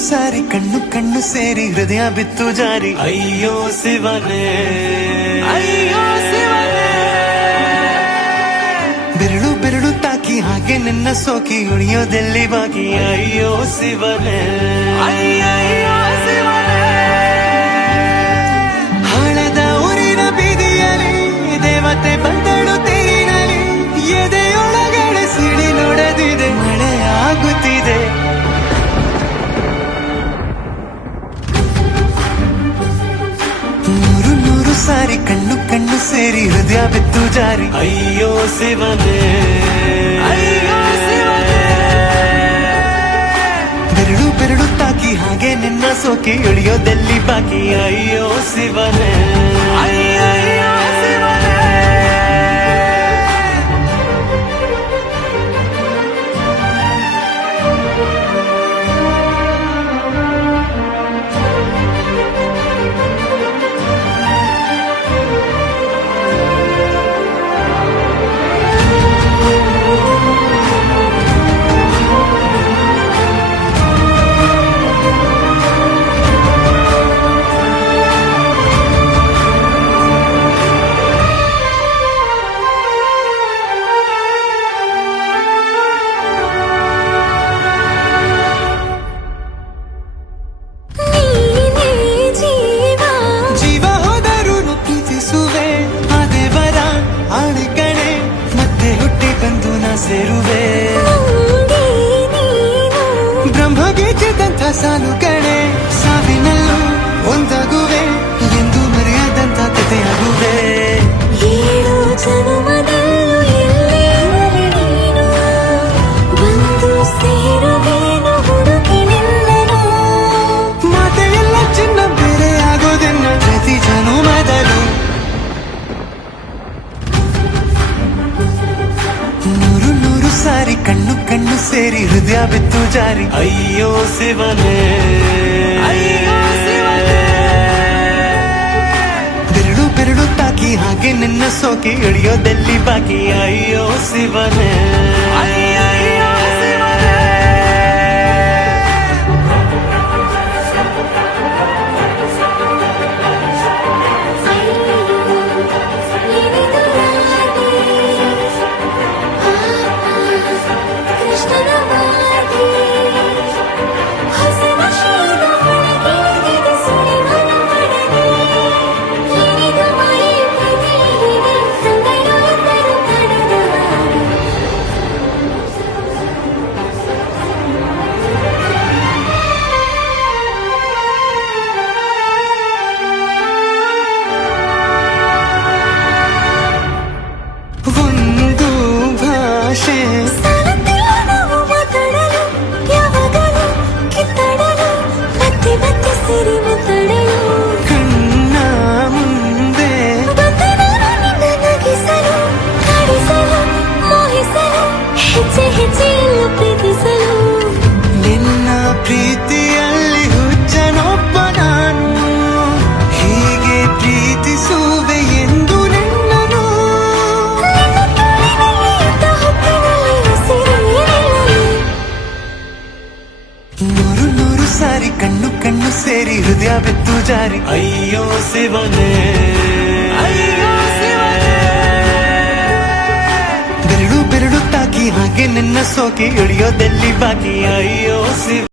ಸಾರಿ ಕಣ್ಣು ಕಣ್ಣು ಸೇರಿ ಹೃದಯ ಬಿತ್ತು ಜಾರಿ ಅಯ್ಯೋ ಶಿವನೇ ಅಯ್ಯೋ ಶಿವನೇ ಬೆರಳು ಬೆರಳು ತಾಕಿ ಹಾಗೆ ನಿನ್ನ ಸೋಕಿ ಉಳಿಯೋದೆಲ್ಲಿ ಬಾಕಿ ಅಯ್ಯೋ ಶಿವನೇ ಅಯ್ಯಯ್ಯೋ ಶಿವನೇ ಹಣದ ಊರಿನ ಬೀದಿಯಲ್ಲಿ ದೇವತೆ ಬಂದಳು ತೇರಿನಲ್ಲಿ ಎದೆಯೊಳಗಡೆ ಸಿಡಿ ನೋಡದಿದೆ ಮಳೆ ಆಗುತ್ತಿದೆ ನೂರು ನೂರು ಸಾರಿ ಕಣ್ಣು ಕಣ್ಣು ಸೇರಿ ಹೃದಯ ಬಿತ್ತು ಜಾರಿ ಅಯ್ಯೋ ಶಿವನೇ ಅಯ್ಯೋ ಶಿವನೇ ಬೆರಳು ಬೆರಳು ತಾಕಿ ಹಾಗೆ ನಿನ್ನ ಸೋಕಿ ಇಳಿಯೋದೆಲ್ಲಿ ಬಾಕಿ ಅಯ್ಯೋ ಶಿವನೇ ಅಯ್ಯಯ್ಯೋ ಶಿವನೇ ಸೇರುವೆ ಬ್ರಹ್ಮಗೀಚಿದಂಥ ಸಾಲು ಕಣೆ ಸಾವಿನಲ್ಲೂ ಒಂದಾಗುವೆ ಎಂದು ಮರೆಯದಂಥ ಕಥೆಯಾಗುವೆ ಏಳು ಜನ್ಮದಲ್ಲೂ ಎಲ್ಲೇ ನೀನು ಬಂದು ಸೇರುವೇನು ಹುಡುಕಿ ನಿಲ್ಲನು ಮಾತೆಯೆಲ್ಲ ಚಿನ್ನ ಬೇರೆ ಆಗೋದನ್ನ ಪ್ರತಿ ಜನುಮದಲು ನೂರು ನೂರು ಸಾರಿ ಕಣ್ಣು ಕಣ್ಣು ಸೇರಿ ಹೃದಯ ಬಿತ್ತು ಜಾರಿ ಅಯ್ಯೋ ಶಿವನೇ ಅಯ್ಯೋ ಶಿವನೇ ಬೆರಳು ಬೆರಳು ತಾಕಿ ಹಾಗೆ ನಿನ್ನ ಸೋಕಿ ಇಳಿಯೋದೆಲ್ಲಿ ಬಾಕಿ ಅಯ್ಯೋ ಶಿವನೇ ಅಯ್ಯಯ್ಯೋ ಶಿವನೇ ಒಂದು ಭಾಷೆ ಕಣ್ಣ ಮುಂದೆ ನಿನ್ನ ಪ್ರೀತಿಯಲ್ಲಿ ಹುಚ್ಚನೊಬ್ಬ ನಾನು ಹೀಗೆ ಪ್ರೀತಿಸುವೆ ಎಂದು ನಿನ್ನನು ನೂರು ನೂರು ಸಾರಿ ಕಣ್ಣು ಕಣ್ಣು ಸೇರಿ ಹೃದಯ ಬಿತ್ತು ಜಾರಿ ಅಯ್ಯೋ ಶಿವನೇ ಅಯ್ಯೋ ಶಿವನೇ ಬೆರಳು ಬೆರಳು ತಾಕಿ ಹಾಗೆ ನಿನ್ನ ಸೋಕಿ ಇಳಿಯೋದೆಲ್ಲಿ ಬಾಕಿ ಅಯ್ಯೋ ಶಿವ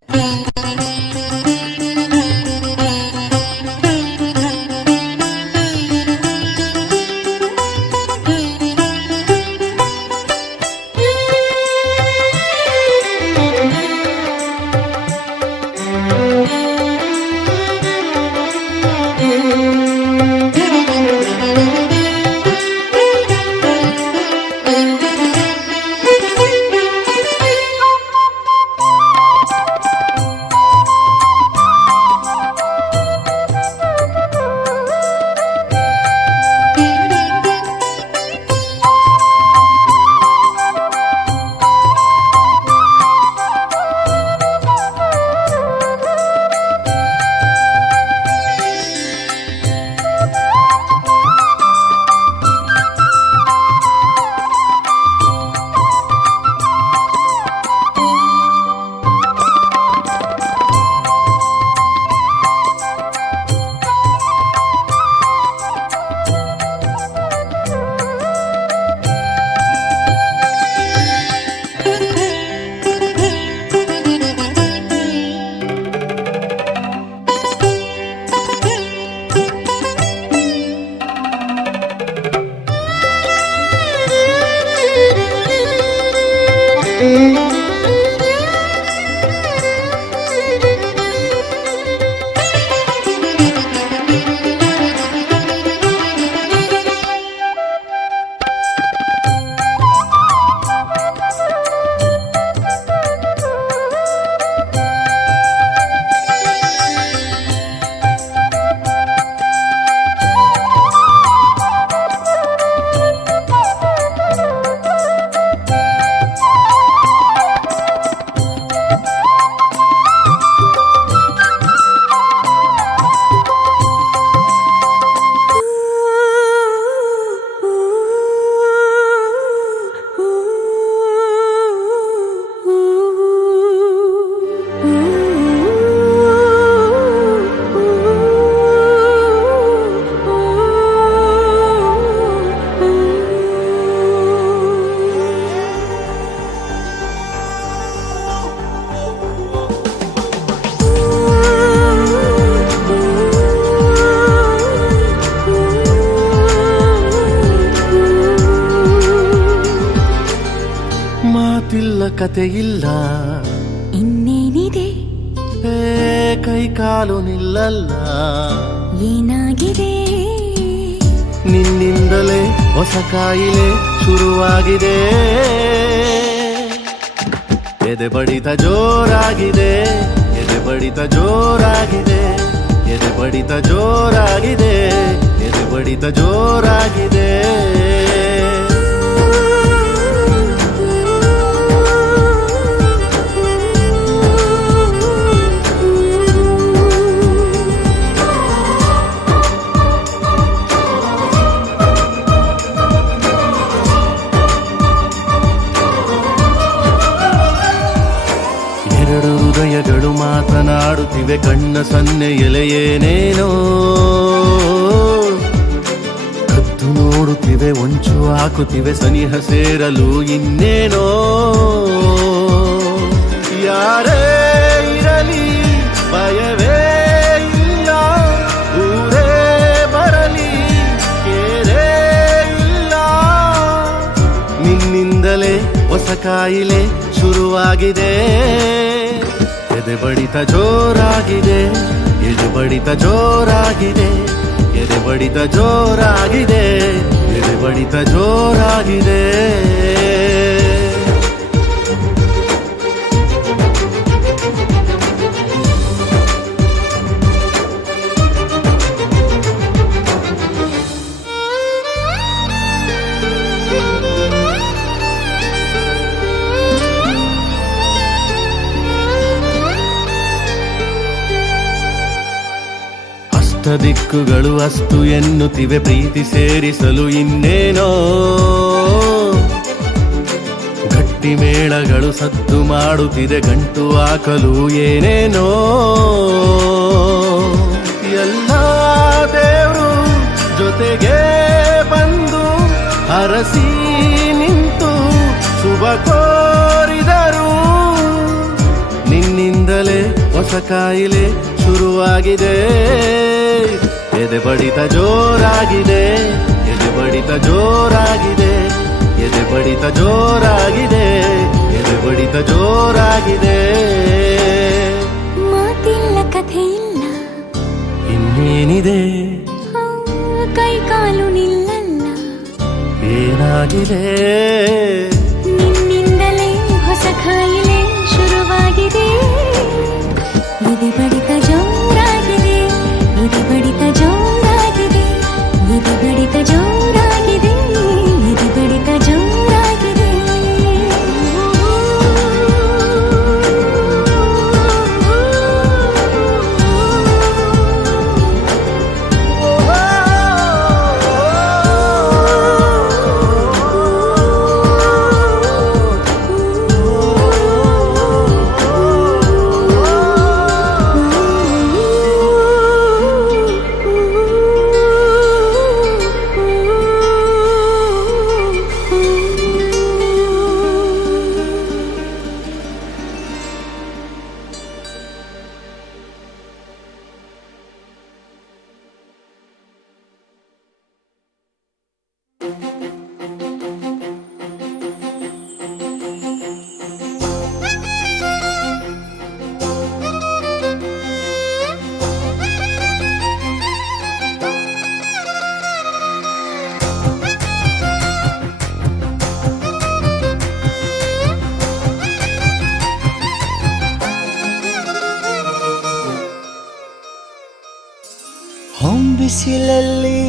ಮಾತಿಲ್ಲ ಕತೆ ಇಲ್ಲ, ಇನ್ನೇನಿದೆ, ಕೈ ಕಾಲು ನಿಲ್ಲಲ್ಲ, ಏನಾಗಿದೆ, ನಿನ್ನಿಂದಲೇ ಹೊಸ ಕಾಯಿಲೆ ಶುರುವಾಗಿದೆ. ಎದೆ ಬಡಿತ ಜೋರಾಗಿದೆ, ಎದೆ ಬಡಿತ ಜೋರಾಗಿದೆ, ಎದೆ ಬಡಿತ ಜೋರಾಗಿದೆ, ಎದೆ ಬಡಿತ ಜೋರಾಗಿದೆ. ಎರಡು ಹೃದಯಗಳು ಮಾತನಾಡುತ್ತಿವೆ, ಕಣ್ಣ ಸನ್ನೆ ಎಲೆಯೇನೇನೋ ಕತ್ತು ನೋಡುತ್ತಿವೆ, ಒಂಚು ಹಾಕುತ್ತಿವೆ, ಸನಿಹ ಸೇರಲು ಇನ್ನೇನೋ. ಯಾರೇ ಇರಲಿ ಭಯವೇ ಇಲ್ಲ, ಊರೇ ಬರಲಿ ಕೇರೇ ಇಲ್ಲ, ನಿನ್ನಿಂದಲೇ ಹೊಸ ಕಾಯಿಲೆ ಶುರುವಾಗಿದೆ. ಎದೆ ಬಡಿತ ಜೋರಾಗಿದೆ, ಎದೆ ಬಡಿತ ಜೋರಾಗಿದೆ, ಎದೆ ಬಡಿತ ಜೋರಾಗಿದೆ, ಎದೆ ಬಡಿತ ಜೋರಾಗಿದೆ. ದಿಕ್ಕುಗಳು ಅಸ್ತು ಎನ್ನುತ್ತಿವೆ, ಪ್ರೀತಿ ಸೇರಿಸಲು ಇನ್ನೇನೋ ಗಟ್ಟಿ ಮೇಳಗಳು ಸದ್ದು ಮಾಡುತ್ತಿದೆ, ಗಂಟು ಹಾಕಲು ಏನೇನೋ. ಎಲ್ಲ ದೇವರು ಜೊತೆಗೆ ಬಂದು ಹರಸಿ ನಿಂತು ಶುಭ ಕೋರಿದರು, ನಿನ್ನಿಂದಲೇ ಹೊಸ ಕಾಯಿಲೆ ಶುರುವಾಗಿದೆ. ಎದೆ ಬಡಿತ ಜೋರಾಗಿದೆ, ಎದೆ ಬಡಿತ ಜೋರಾಗಿದೆ, ಎದೆ ಬಡಿತ ಜೋರಾಗಿದೆ, ಎದೆ ಬಡಿತ ಜೋರಾಗಿದೆ. ಮಾತಿಲ್ಲ ಕಥೆ ಇಲ್ಲ, ಇನ್ನೇನಿದೆ, ಕೈ ಕಾಲು ನಿಲ್ಲಲ್ಲ, ಏನಾಗಿದೆ, ನಿನ್ನಿಂದಲೇ ಹೊಸ ಕಾಯಿಲೆ ಶುರುವಾಗಿದೆ. ಎದೆ ಬಡಿತ ಜೋರಾಗಿದೆ, ಎದೆ ಬಡಿತ ಜೋರಾಗಿದೆ, ಎದೆ ಬಡಿತ ಜೋರಾಗಿದೆ, ಎದೆ ಬಡಿತ ಜೋರಾಗಿದೆ. ಬಿಸಿಲಲ್ಲಿ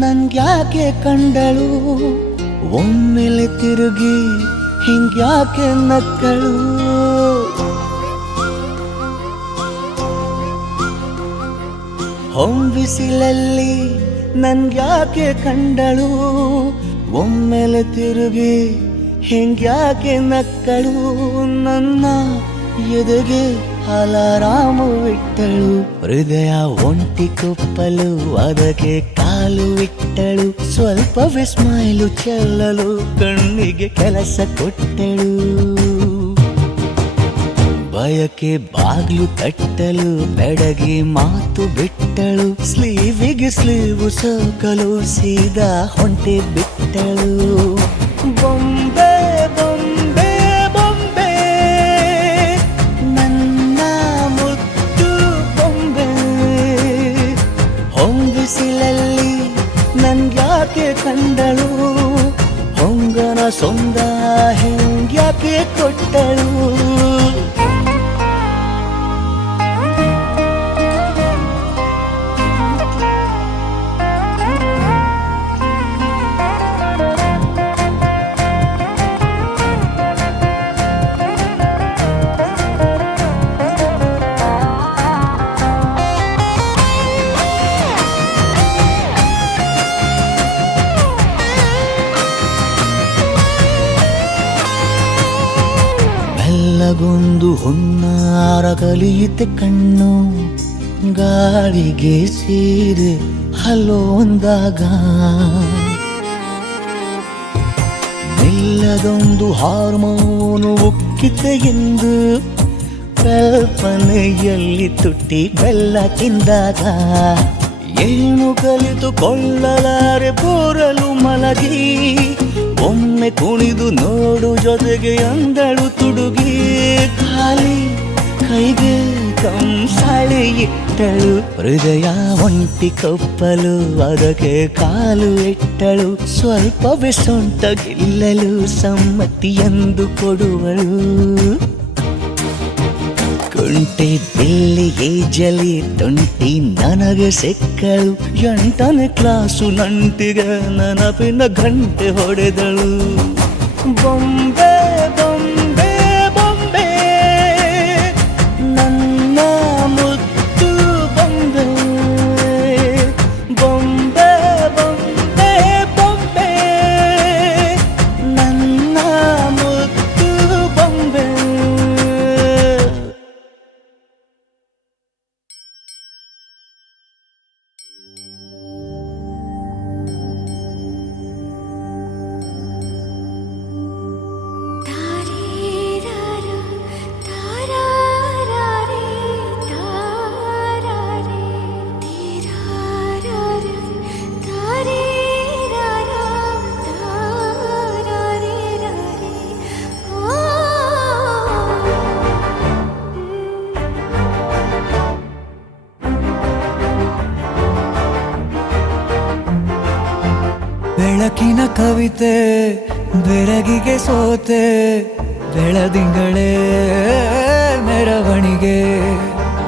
ನನ್ಗ್ಯಾಕೆ ಕಂಡಳು, ಒಮ್ಮೆಲೆ ತಿರುಗಿ ಹಿಂಗ್ಯಾಕೆ ನಕ್ಕಳು. ಬಿಸಿಲಲ್ಲಿ ನನ್ಗ್ಯಾಕೆ ಕಂಡಳು, ಒಮ್ಮೆಲೆ ತಿರುಗಿ ಹಿಂಗ್ಯಾಕೆ ನಕ್ಕಳು. ನನ್ನ ಎದೆಗೆ ಅಲಾರಾಮು ಇಟ್ಟಳು, ಹೃದಯ ಒಂಟಿ ಕೊಪ್ಪಲು ಅದಕ್ಕೆ ಕಾಲು ಇಟ್ಟಳು. ಸ್ವಲ್ಪವೇ ಸ್ಮೈಲು ಚೆಲ್ಲಲು ಕಣ್ಣಿಗೆ ಕೆಲಸ ಕೊಟ್ಟಳು. ಬಯಕೆ ಬಾಗ್ಲು ತಟ್ಟಲು ಬೆಡಗಿ ಮಾತು ಬಿಟ್ಟಳು. ಸ್ಲೀವಿಗೆ ಸ್ಲೀವು ಸೋಕಲು ಸೀದಾ ಹೊಂಟೆ ಬಿಟ್ಟಳು. ಬೊಂಬೆ ಬೊಂಬೆ ಬೊಂಬೆ ಸೊಂದ ಹೆಂಗ್ಯಾಕೆ ಕೊಟ್ಟಳು ಮೆಲ್ಲಗೊಂದು ಹೊನ್ನಾರ ಕಲಿಯುತ್ತೆ ಕಣ್ಣು ಗಾಳಿಗೆ ಸೀರೆ ಹಲೋಂದಾಗ ಮೆಲ್ಲದೊಂದು ಹಾರ್ಮೋನು ಉಕ್ಕಿತೆ ಎಂದು ಕಲ್ಪನೆಯಲ್ಲಿ ತುಟ್ಟಿ ಬೆಲ್ಲ ತಿಂದಾಗ ಏನು ಕಲಿತುಕೊಳ್ಳಲಾರೆ ಬೋರಲು ಮಲಗಿ ಒಮ್ಮೆ ಕುಣಿದು ನೋಡು ಜೊತೆಗೆ ಅಂದಳು ತುಡುಗಿ ಖಾಲಿ ಕೈಗೆ ಕಂಸಾಳೆ ಇಟ್ಟಳು ಹೃದಯ ಒಂಟಿ ಕಪ್ಪಲು ಅದಕ್ಕೆ ಕಾಲು ಇಟ್ಟಳು ಸ್ವಲ್ಪವೇ ಸೊಂಟ ಗೆಲ್ಲಲು ಸಮ್ಮತಿ ಎಂದು ಕೊಡುವಳು ಕುಂಟೆ ಬಿಲ್ಲಿಗೆ ಜಲಿ ತುಂಟಿ ನನಗೆ ಸಿಕ್ಕಳು 8ನೇ ಕ್ಲಾಸು ನಂಟಿಗೆ ನೆನಪಿನ ಗಂಟೆ ಹೊಡೆದಳು ಬೊಂಬೆ ಬೊಂಬೆ ಬೊಂಬೆ ನನ್ನ ಮುದ್ದು ಬೊಂಬೆ ಬೊಂಬೆ ಬೊಂಬೆ ಬೊಂಬೆ ನನ್ನ ಮುದ್ದು ಬೊಂಬೆ ಬೆಳಕಿನ ಕವಿತೆ ಬೆರಗಿಗೆ ಸೋತೆ ಬೆಳದಿಂಗಳೇ ಮೆರವಣಿಗೆ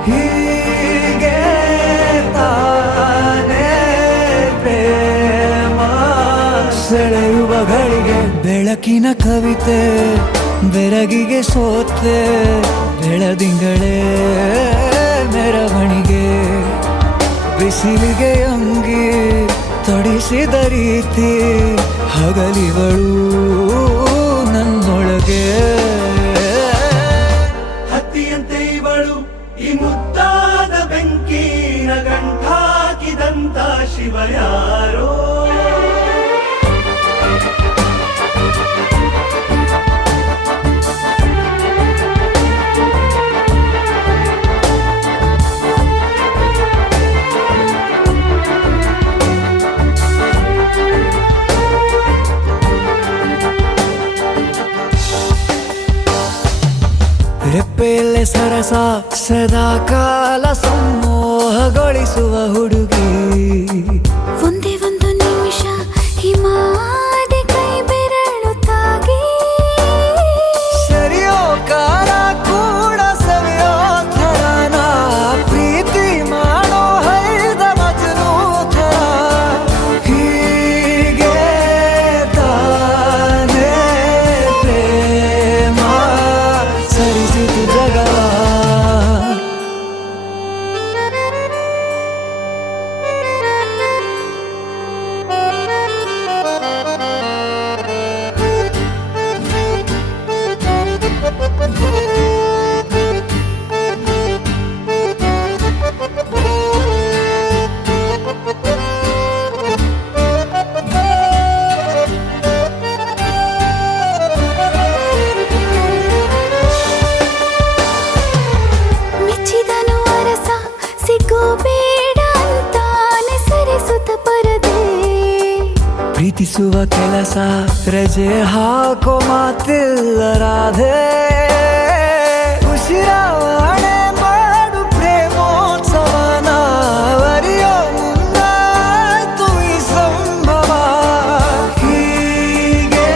ಹೀಗೆ ತಾನೇ ಪ್ರೇಮ ಸೆಳೆಯುವ ಗಳಿಗೆ ಬೆಳಕಿನ ಕವಿತೆ ಬೆರಗಿಗೆ ಸೋತೆ ಬೆಳದಿಂಗಳೇ ಮೆರವಣಿಗೆ ಬಿಸಿಲಿಗೆ ಅಂಗಿ ತೊಡಿಸಿದ ರೀತಿ ಹಗಲಿಗಳು ನನ್ನೊಳಗೆ ಹತ್ತಿಯಂತೆ ಇವಳು ಈ ಮುದ್ದಾದ ಬೆಂಕಿನ ಗಂಟಾಕಿದಂತ ಶಿವ ಯಾರೋ ರೆಪ್ಪೆಯಲ್ಲೇ ಸರಸ ಸದಾ ಕಾಲ ಸಂಮೋಹಗೊಳಿಸುವ ಹುಡುಗಿ ಒಂದೇ ಒಂದು ನಿಮಿಷ ಹಿಮಾದೆ ಕೈ ಬೆರಳು ತಾಗಿ ಸರಿಯೋ ಕಾಲ ಕೂಡ ಸವಿಯೋ ಥರನ ಪ್ರೀತಿ ಮಾಡೋ ಹೈದ ಮಜನು ಥರ ಹೀಗೆ ತಾನೇ ಪ್ರೇಮ ಸರಿಸಿತು ಜಗ ಮೆಚ್ಚಿದನು ಅರಸ ಸಿಗೋ ಬೇಡ ಅಂತಾನೆ ಸರಿಸುತ್ತ ಪರದೆ ಪ್ರೀತಿಸುವ ಕೆಲಸ ರಜೆ ಹಾಕೋ ಮಾತಿಲ್ಲ ರಾಧೆ ಉಸಿರಾವಣೆ ಮಾಡು ಪ್ರೇಮೋತ್ಸವನ ಅರಿಯೋ ಮುನ್ನಾಯ್ತು ಈ ಸಂಭವ ಹೀಗೆ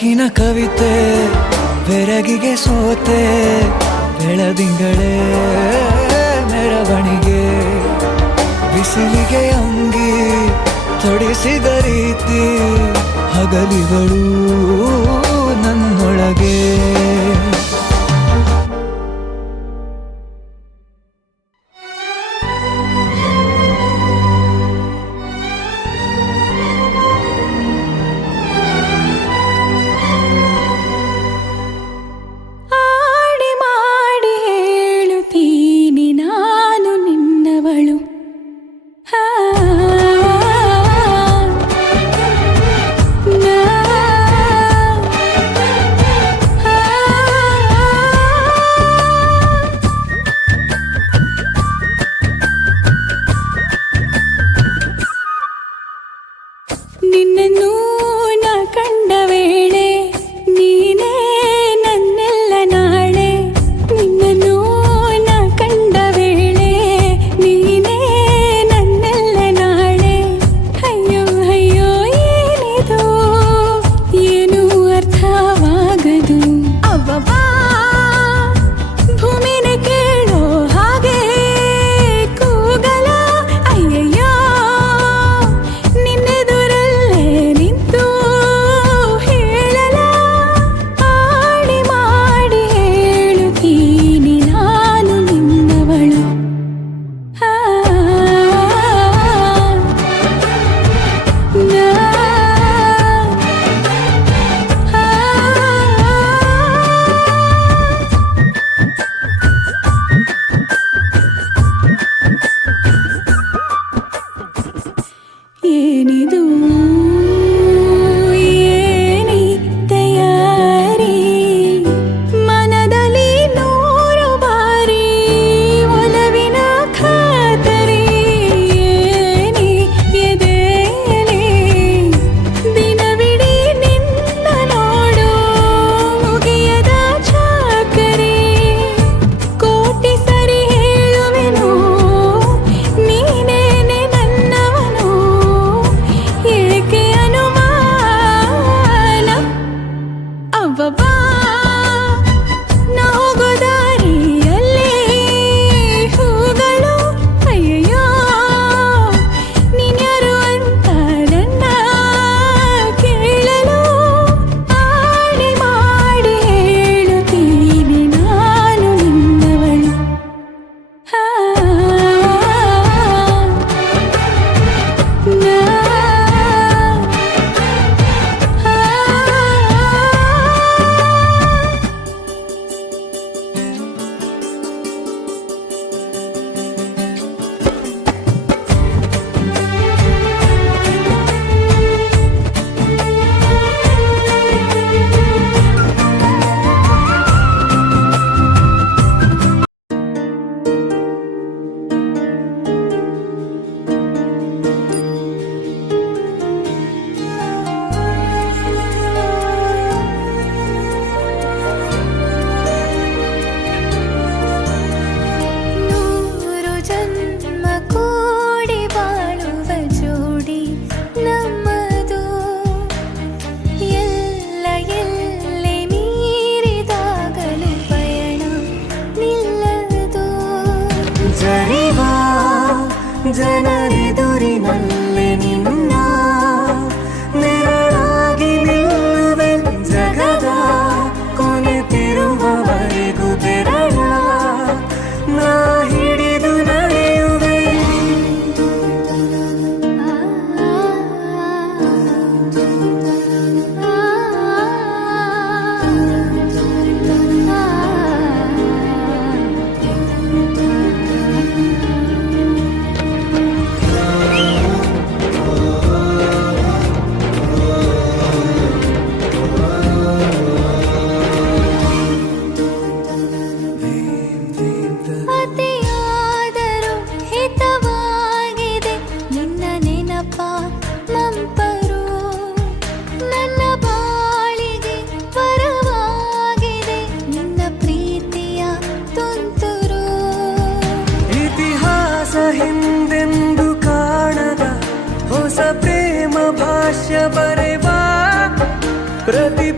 ಬೆಳಕಿನ ಕವಿತೆ ಬೆರಗಿಗೆ ಸೋತೆ ಬೆಳದಿಂಗಳೇ ಮೆರವಣಿಗೆ ಬಿಸಿಲಿಗೆ ಅಂಗಿ ತೊಡಿಸಿದ ರೀತಿ ಹಗಲಿಗಳು ನನ್ನೊಳಗೆ ಆಡಿ ಮಾಡಿ ಹೇಳುತ್ತೀನಿ ನಾನು ನಿನ್ನವಳು ಹಾ, ನಾ, ನಿನ್ನನ್ನು ನಾ ಕಂಡ ವೇಳೆ ನೀನೇ ನನ್ನೆಲ್ಲ ನಾಳೆ ನಿನ್ನನ್ನು ನಾ ಕಂಡ ವೇಳೆ ನೀನೇ ನನ್ನೆಲ್ಲ ನಾಳೆ ಅಯ್ಯೋ ಅಯ್ಯೋ ಏನಿದು ಏನು ಅರ್ಥವಾಗದು ಅವ್ವವ್ವಾ ಭೂಮಿನೇ ಕೇಳೋ ಹಾಗೆ ಕೂಗಲ ಅಯ್ಯಯ್ಯೋ ನಿನ್ನೆದುರಲ್ಲೇ ನಿಂತು ಹೇಳಲ ಆಡಿ ಮಾಡಿ ಹೇಳುತ್ತೀನಿ ನಾನು ನಿನ್ನವಳು ಹಾ, ನಾ, ಏನಿದು ಏನಿ ತಯಾರಿ ಮನದಲ್ಲಿ ನೂರು ಬಾರಿ ಒಲವಿನ ಖಾತರಿ ಏನಿ ಎದೆಯಲ್ಲಿ ದಿನವಿಡೀ ನಿನ್ನ ನೋಡು ಮುಗಿಯದ ಚಾಕರಿ ಕೋಟಿ ಸರಿ ಹೇಳುವೆನು ನೀನೇನೆ ನನ್ನವನು ಏಕೆ ಅನುಮಾನ ಅವ್ವವ್ವಾ ನಾ ಹೋಗೋ ದಾರಿಯಲ್ಲಿ ಹೂಗಳು ಅಯ್ಯಯ್ಯೋ ನೀನ್ಯಾರು ಅಂತ ನನ್ನ ಕೇಳಲು ಆಡಿ ಮಾಡಿ ಹೇಳುತ್ತೀನಿ ನಾನು ನಿನ್ನವಳು ಹಾ, ನಾ, ನೂರು ಜನ್ಮ ಕೂಡಿ ಬಾಳುವ ಜೋಡಿ ನಮ್ಮದು ಎಲ್ಲ ಎಲ್ಲೆ ಮೀರಿದಾಗಲೂ ಪಯಣ ನಿಲ್ಲದು ಜರಿವಾ ಜನರೆದುರಿನಲ್ಲಿ ನಿನ್ನ ನೆರಳಾಗಿ ನಿಲ್ಲುವೆ ಜಗದ ಕೊನೆತಿರುವವರೆಗೂ ಬೆರಳ ನಾ ಹಿಡಿದು ನಡೆಯುವೆ ಅತಿಯಾದರೂ ಹಿತವಾಗಿದೆ ನಿನ್ನ ನೆನಪ ಮಂಪರು ನನ್ನ ಬಾಳಿಗೆ ಪರವಾಗಿದೆ ನಿನ್ನ ಪ್ರೀತಿಯ ತುಂತುರು ಇತಿಹಾಸ ಹಿಂದೆಂದು ಕಾಣದ ಹೊಸ ಪ್ರೇಮ ಭಾಷ್ಯ ಬರೆವ ಪ್ರತಿ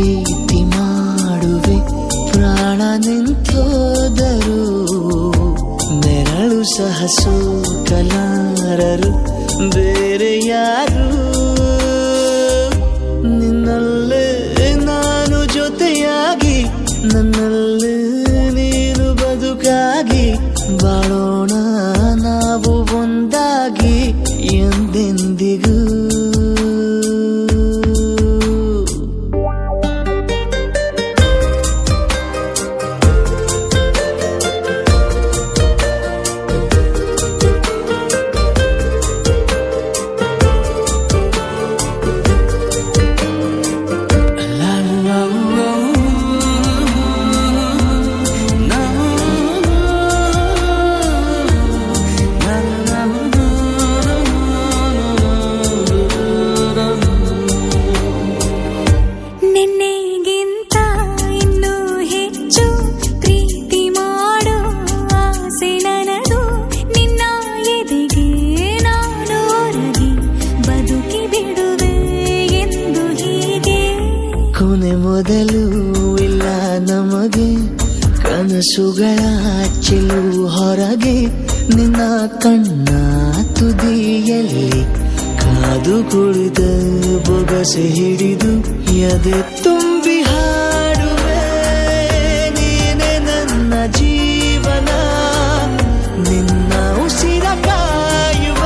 ಪ್ರೀತಿ ಮಾಡುವೆ ಪ್ರಾಣ ನಿಂತೋದರು ನೆರಳು ಸಹ ಸೋಕಲಾರರು ಬೇರೆ ಯಾರು ನಿನ್ನಲ್ಲೇ ನಾನು ಜೊತೆಯಾಗಿ ನನ್ನಲ್ಲೇ ನೀನು ಬದುಕಾಗಿ ಬಾಳೋಣ ನಾವು ಒಂದಾಗಿ ಎಂದೆಂದಿಗೂ ನಿನ್ನೆಗಿಂತ ಇನ್ನೂ ಹೆಚ್ಚು ಪ್ರೀತಿ ಮಾಡೋ ಆಸೆ ನನದು ನಿನ್ನ ಎದೆಗೆ ನಾನು ಒರಗಿ ಬದುಕಿ ಬಿಡುವೆ ಎಂದು ಹೀಗೆ ಕೊನೆ ಮೊದಲು ಇಲ್ಲ ನಮಗೆ ಕನಸುಗಳ ಚೆಲು ಹೊರಗೆ ನಿನ್ನ ಕಣ್ಣ ತುದಿಯಲ್ಲಿ ಕಾದು ಕುಳಿತ ಬೊಗಸೆ ಹಿಡಿದು ಎದೆ ತುಂಬಿ ಹಾಡುವೆ ನೀನೆ ನನ್ನ ಜೀವನ ನಿನ್ನ ಉಸಿರ ಕಾಯುವ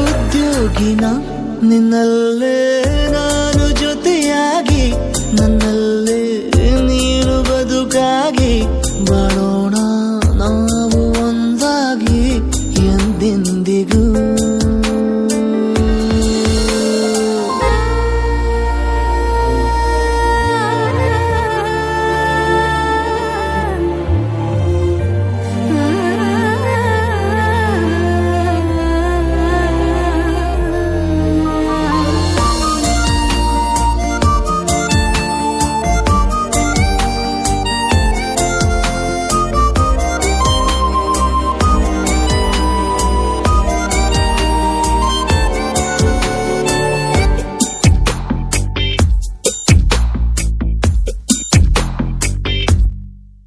ಉದ್ಯೋಗಿನ ನಿನ್ನಲ್ಲೇ ನಾನು ಜೊತೆಯಾಗಿ ನನ್ನಲ್ಲೇ ನೀನು ಬದುಕಾಗಿ ಬಾಳೋಣ ನಾವು ಒಂದಾಗಿ ಎಂದೆಂದಿಗೂ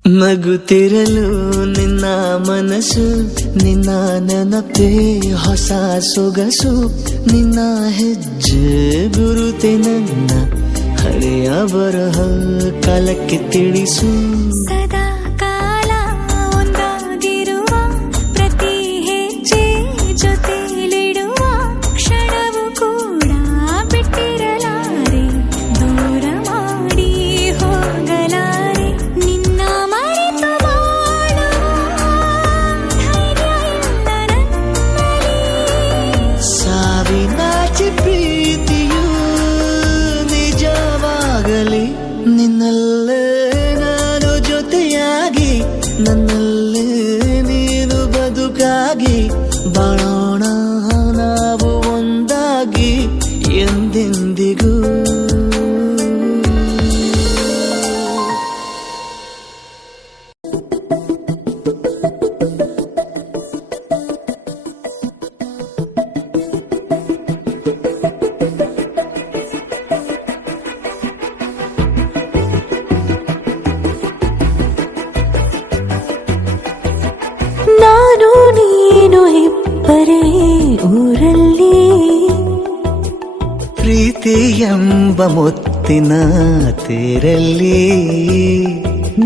ನಗುತ್ತಿರಲು ನಿನ್ನ ಮನಸ್ಸು ನಿನ್ನ ನೆನಪೇ ಹೊಸ ಸೊಗಸು ನಿನ್ನ ಹೆಜ್ಜೆ ಗುರುತೆ ನನ್ನ ಹಳೆಯ ಬರಹ ಕಾಲಕ್ಕೆ ತಿಳಿಸು ಸದಾ ಕಾಲ ಒಂದಾಗಿರುವ ಪ್ರತಿ ಹೆಜ್ಜೆ ಜೊತೆಲಿಡುವ ಕ್ಷಣವು ಕೂಡ ಬಿಟ್ಟಿರಲಾರೆ ದೂರ ಮಾಡಿ ಹೋಗಲಾರೆ ನಿನ್ನ ಮರೆತು ಬಾಳುವ ಧೈರ್ಯ ಇಲ್ಲ ನನ್ನಲ್ಲಿ ಸಾವಿನಾಚೆ ಪ್ರೀತಿಯು ನಿಜವಾಗಲಿ ನಿನ್ನಲ್ಲೇ ನಾನು ಜೊತೆಯಾಗಿ ನನ್ನಲ್ಲೇ ನೀನು ಬದುಕಾಗಿ ಬಾಳೋಣ ನಾವು ಒಂದಾಗಿ ಎಂದೆಂದಿಗೂ ನಾನು ನೀನು ಇಬ್ಬರೇ ಊರಲ್ಲಿ ಪ್ರೀತಿ ಎಂಬ ಮುತ್ತಿನ ತೇರಲ್ಲಿ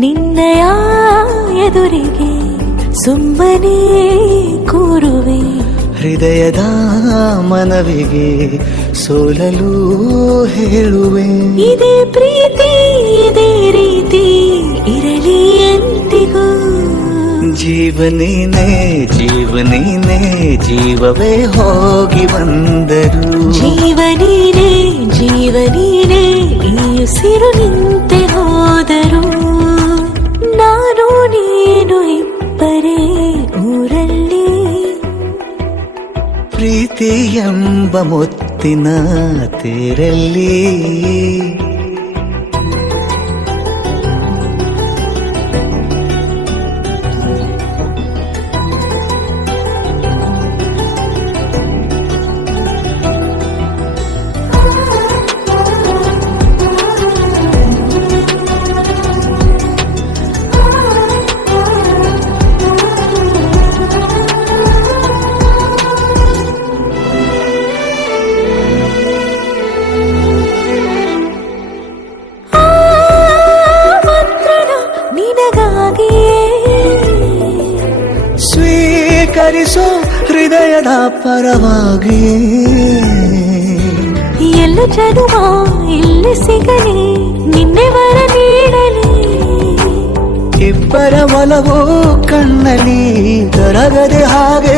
ನಿನ್ನಯ ಎದುರಿಗೆ ಸುಮ್ಮನೆ ಕೂರುವೆ ಹೃದಯದ ಮನವಿಗೆ ಸೋಲಲು ಹೇಳುವೆ ಇದೇ ಪ್ರೀತಿ ಇದೇ ರೀತಿ ಇರಲಿ ಎಂದಿಗೂ ಜೀವನೇನೆ ಜೀವನೇನೆ ಜೀವವೇ ಹೋಗಿ ಬಂದರು ಜೀವನೀನೇ ಜೀವನೀನೇ ಈ ಉಸಿರು ನಿಂತೆ ಹೋದರು ನಾನು ನೀನು ಇಬ್ಬರೇ ಊರಲ್ಲಿ ಪ್ರೀತಿ ಎಂಬ ಮುತ್ತಿನ ತೇರಲ್ಲಿ ಸದಾ ಪರವಾಗಿಯೇ ಎಲ್ಲ ಜನುಮ ಇಲ್ಲಿ ಸಿಗಲಿ ನಿನ್ನೆ ವರ ನೀಡಲಿ ಇಬ್ಬರ ಒಲವು ಕಣ್ಣಲ್ಲಿ ಕರಗದೆ ಹಾಗೆ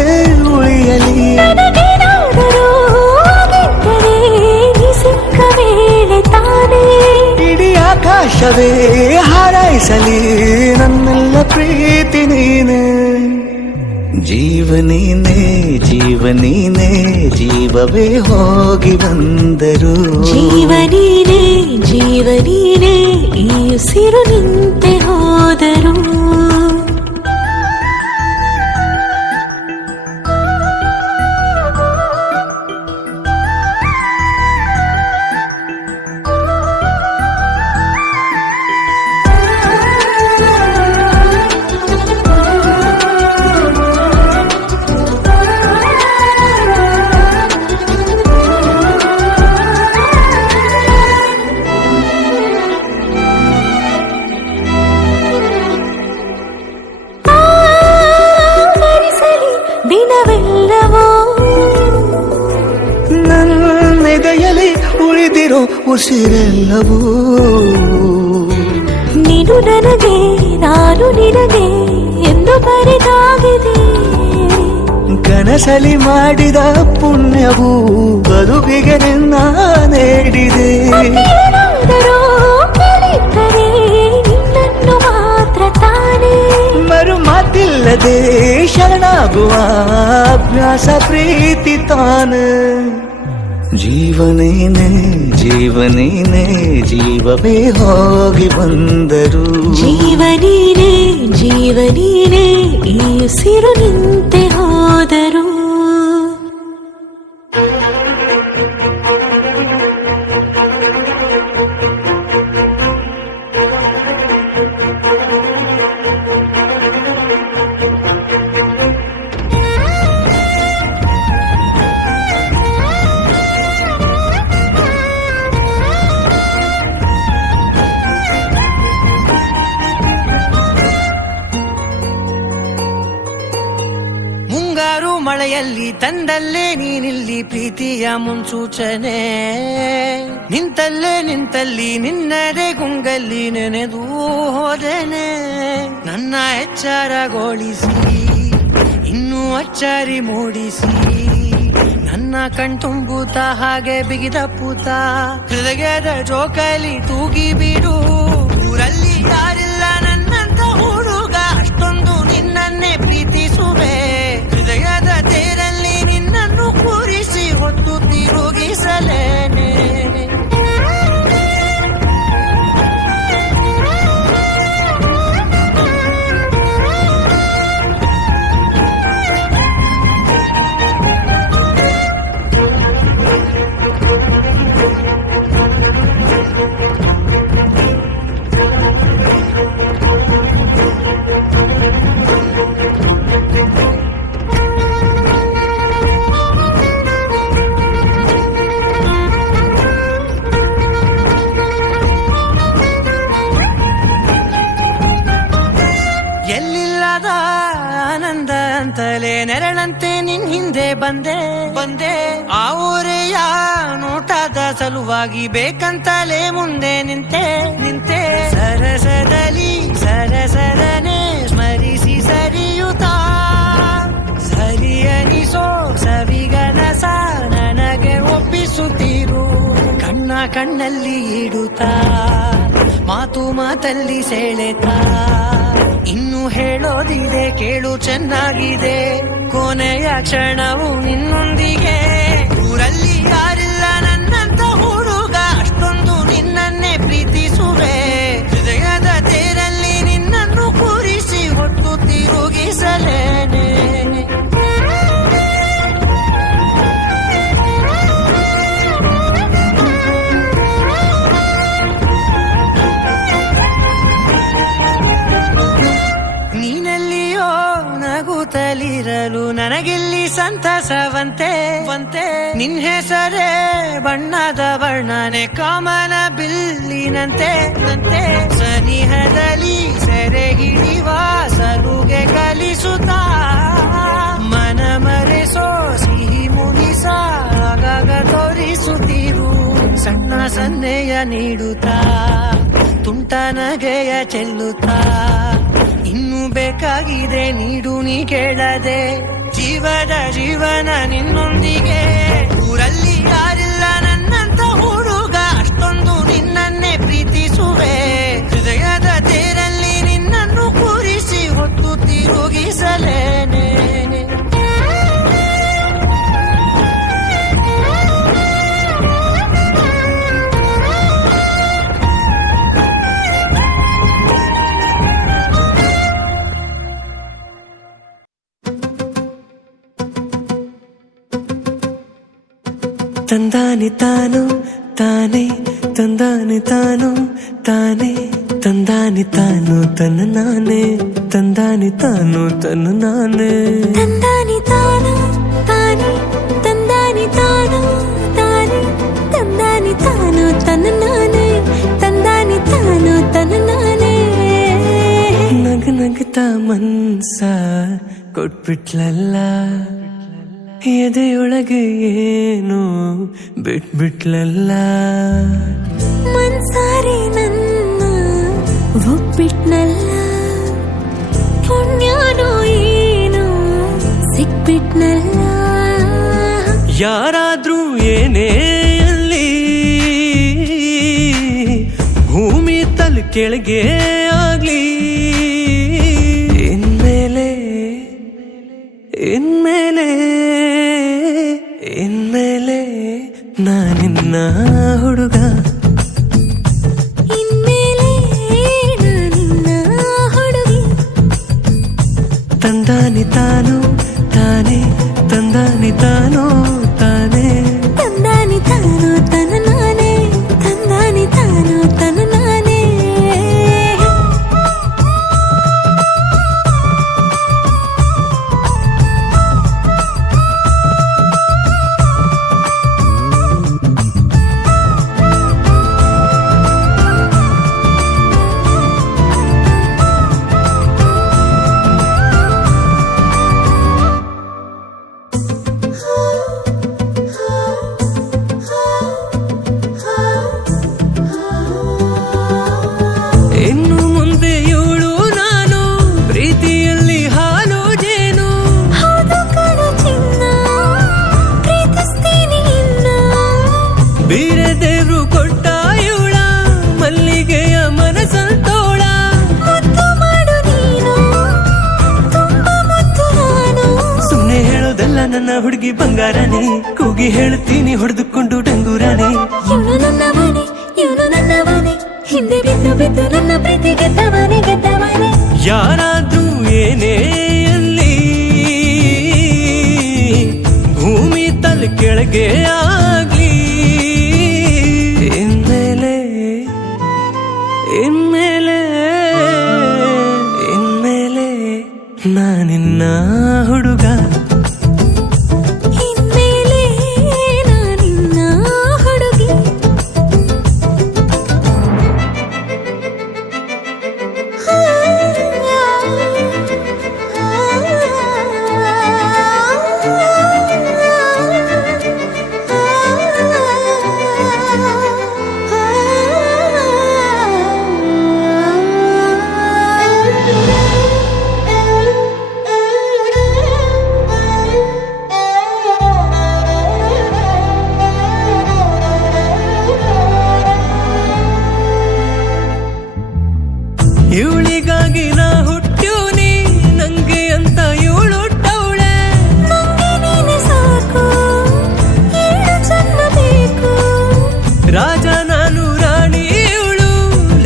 ಉಳಿಯಲಿ ನನಗೇನಾದರೂ ಆಗಿದ್ದರೆ ನೀ ಸಿಕ್ಕ ವೇಳೆ ತಾನೇ ಇಡೀ ಆಕಾಶವೇ ಹಾರೈಸಲಿ ನನ್ನೆಲ್ಲ ಪ್ರೀತಿ ನೀನೆ ಜೀವನೀನೇ ಜೀವನೀನೇ ಜೀವವೇ ಹೋಗಿ ಬಂದರು ಜೀವನೀನೇ ಜೀವನೀನೇ ಈ ಉಸಿರು ನಿಂತೆ ಹೋದರು ದಿನವೆಲ್ಲವೋ ನನ್ನೆದೆಯಲ್ಲಿ ಉಳಿದಿರೋ ಉಸಿರೆಲ್ಲವೂ ನೀನು ನನಗೆ ನಾನು ನಿನಗೆ ಎಂದು ಬರೆದಾಗಿದೆ ಕನಸಲಿ ಮಾಡಿದ ಪುಣ್ಯವು ಬದುಕಿಗೆ ನಿನ್ನ ನೀಡಿದೆ ಏನಾದರೂ ಕಲಿತರೆ ನಿನ್ನನ್ನು ಮಾತ್ರ ತಾನೇ ಮರು ಮಾತಿಲ್ಲದೆ ಶರಣಾಗುವ ಅಭ್ಯಾಸ ಪ್ರೀತಿ ತಾನೆ ಜೀವನೇನೆ ಜೀವನೇನೆ ಜೀವವೇ ಹೋಗಿ ಬಂದರು ಜೀವನೀನೇ ಜೀವನೀನೇ ಈ ಉಸಿರು ನಿಂತೆ ಹೋದರು ಮುಂಗಾರು ಮಳೆಯಲ್ಲಿ ತಂದಲ್ಲೇ ನೀನಿಲ್ಲಿ ಪ್ರೀತಿಯ ಮುನ್ಸೂಚನೆ ನಿಂತಲ್ಲಿ ನಿನ್ನದೇ ಗುಂಗಲ್ಲಿ ನೆನೆದು ಹೋದನೆ ನನ್ನ ಎಚ್ಚರಗೊಳಿಸಿ ಇನ್ನೂ ಅಚ್ಚರಿ ಮೂಡಿಸಿ ನನ್ನ ಕಣ್ತುಂಬುತ್ತ ಹಾಗೆ ಬಿಗಿದ ಪೂತ ಹೃದಯದ ಜೋಕಾಲಿ ತೂಗಿ ಬಿಡು ಊರಲ್ಲಿ ಯಾರಿಲ್ಲ ನನ್ನಂತ ಹುಡುಗ ಅಷ್ಟೊಂದು ನಿನ್ನನ್ನೇ ಪ್ರೀತಿಸುವೆ ಹೃದಯದ ತೇರಲ್ಲಿ ನಿನ್ನನ್ನು ಕೂರಿಸಿ ಹೊತ್ತು ತಿರುಗಿಸಲೇನೆ ಎಲ್ಲಿಲ್ಲದ ಆನಂದ ಅಂತಲೇ ನೆರಳಂತೆ ನಿನ್ ಹಿಂದೆ ಬಂದೆ ಆ ಊರೆಯ ನೋಟದ ಸಲುವಾಗಿ ಬೇಕಂತಲೇ ಮುಂದೆ ನಿಂತೆ ಸರಸರನೆ ಸ್ಮರಿಸಿ ಸರಿಯುತ್ತಾ ಸರಿ ಅನಿಸೋ ಸವಿಗನಸ ನನಗೆ ಒಪ್ಪಿಸುತ್ತೀರು ಕಣ್ಣಲ್ಲಿ ಇಡುತ್ತಾ ಮಾತಲ್ಲಿ ಸೆಳೆತಾ ಇನ್ನು ಹೇಳೋದಿದೆ ಕೇಳು ಚೆನ್ನಾಗಿದೆ ಕೊನೆಯ ಕ್ಷಣವು ನಿನ್ನೊಂದಿಗೆ ಊರಲ್ಲಿ ಯಾರಿಲ್ಲ ನನ್ನಂತ ಹುಡುಗ ಅಷ್ಟೊಂದು ನಿನ್ನನ್ನೇ ಪ್ರೀತಿಸುವೆ ಹೃದಯದ ತೇರಲ್ಲಿ ನಿನ್ನನ್ನು ಕೂರಿಸಿ ಹೊತ್ತು ತಿರುಗಿಸಲೇನೆ ನೀನೆಲ್ಲಿಯೋ ನಗುತ್ತಲಿರಲು ನನಗಿಲ್ಲಿ ಸಂತಸವಂತೆ ನಿನ್ ಹೆಸರೇ ಬಣ್ಣದ ವರ್ಣನೆ ಕಾಮನ ಬಿಲ್ಲಿನಂತೆ ಸನಿಹದಲ್ಲಿ ಸೆರೆ ಹಿಡಿಯುವ ಸಲುಗೆ ಕಲಿಸುತ್ತಾ ಮನ ಮರೆಸೋ ಸಣ್ಣ ಸನ್ನೆಯ ನೀಡುತ್ತಾ ತುಂಟ ನಗೆಯ ಚೆಲ್ಲುತ್ತಾ ಇನ್ನು ಬೇಕಾಗಿದೆ ನೀಡು ನೀ ಕೇಳದೆ ಜೀವದ ಜೀವನ ನಿನ್ನೊಂದಿಗೆ ಊರಲ್ಲಿ ಯಾರಿಲ್ಲ ನನ್ನಂತ ಹುಡುಗ ಅಷ್ಟೊಂದು ನಿನ್ನನ್ನೇ ಪ್ರೀತಿಸುವೆ ಹೃದಯದ ತೇರಲ್ಲಿ ನಿನ್ನನ್ನು ಕೂರಿಸಿ ಹೊತ್ತು ತಿರುಗಿಸಲೇನೆ ತಂದಾನಿ ತಾನು ತಾನೇ ತಂದಾನಿ ತಾನು ತಾನೇ ತಂದಾನಿ ತಾನು ತನ್ನ ನಾನೇ ತಂದಾನಿ ತಾನು ತನ್ನ ನಾನೇ ತಂದಾನಿ ತಾನು ತಾನೆ ತಂದಾನಿ ತಾನು ತಾನೆ ತಂದಾನಿ ತಾನು ತನ್ನ ನಾನೇ ತಂದಾನಿ ತಾನು ತನ್ನ ನಾನೇ ನಗ ನಗತಾ ಮನ್ಸ ಕೊಟ್ಬಿಟ್ಲಲ್ಲ ಎದೆಯೊಳಗೆ ಏನು ಬಿಟ್ಬಿಟ್ಲಲ್ಲ ಮನ್ಸಾರೆ ನನ್ನ ಒಪ್ಪಿಟ್ನಲ್ಲ ಪುಣ್ಯನೋ ಏನೋ ಸಿಕ್ಬಿಟ್ನಲ್ಲ ಯಾರಾದ್ರೂ ಏನೇ ಅಲ್ಲಿ ಭೂಮಿ ತಲೆ ಕೆಳಗೆ ಆಗ್ಲಿ ಇನ್ಮೇಲೆ ನಾನಿನ್ನ ಹುಡುಗ ಇನ್ಮೇಲೆ ನಾನಿನ್ನ ಹುಡುಗಿ ತಂದಾನಿ ತಾನು ತಾನೇ ತಂದಾನಿ ತಾನು ತಾನೇ ತಂದಾನಿ ತಾನು ತನ್ನ ನಾನೇ ತಂದಾನಿ ತಾನು ತನ್ನ ನಾನೇ ಇನ್ನು ಮುಂದೆ ಇವಳು ನಾನು ಪ್ರೀತಿಯಲ್ಲಿ ಹಾಲು ಜೇನು ಹೌದು ಕಣೋ ಚಿನ್ನ ಪ್ರೀತಿಸ್ತೀನಿ ಇನ್ನ ಬೀರೆ ದೇವ್ರು ಕೊಟ್ಟ ಇವಳ ಮಲ್ಲಿಗೆಯ ಮನಸಂತೋಳ ಮುದ್ದು ಮಾಡು ನೀನು ತುಂಬಾ ಮುದ್ದು ನಾನು ಸುಮ್ನೆ ಹೇಳೋದಲ್ಲ ನನ್ನ ಹುಡುಗಿ ಬಂಗಾರನೇ ಕೂಗಿ ಹೇಳುತ್ತೀನಿ ಹೊಡೆದುಕೊಂಡು ಡಂಗೂರನೇ ಇವನು ನನ್ನವನೇ ಇವನು ನನ್ನವನೇ ಹಿಂದೆ ಬಿದ್ದು ಬಿದ್ದು ನನ್ನ ಪ್ರೀತಿ ಗೆದ್ದವನೇ ಯಾರಾದ್ರೂ ಏನೇ ಅಲ್ಲಿ ಭೂಮಿ ತಲೆ ಕೆಳಗೆ ಆಗ್ಲಿ ಇನ್ಮೇಲೆ ನಾನಿನ್ನ ಹುಡುಗ ಇನ್ಮೇಲೆ ನಾನಿನ್ನ ಹುಡುಗಿ ಇವಳಿಗಾಗಿ ನಾ ಹುಟ್ಟ್ಯೂನಿ ನಂಗೆ ಅಂತ ಇವಳು ಹುಟ್ಟವಳೆ ನಂಗೆ ನೀನೆ ಸಾಕು ಏಳು ಜನ್ಮ ಬೇಕು ರಾಜ ನಾನು ರಾಣಿ ಇವಳು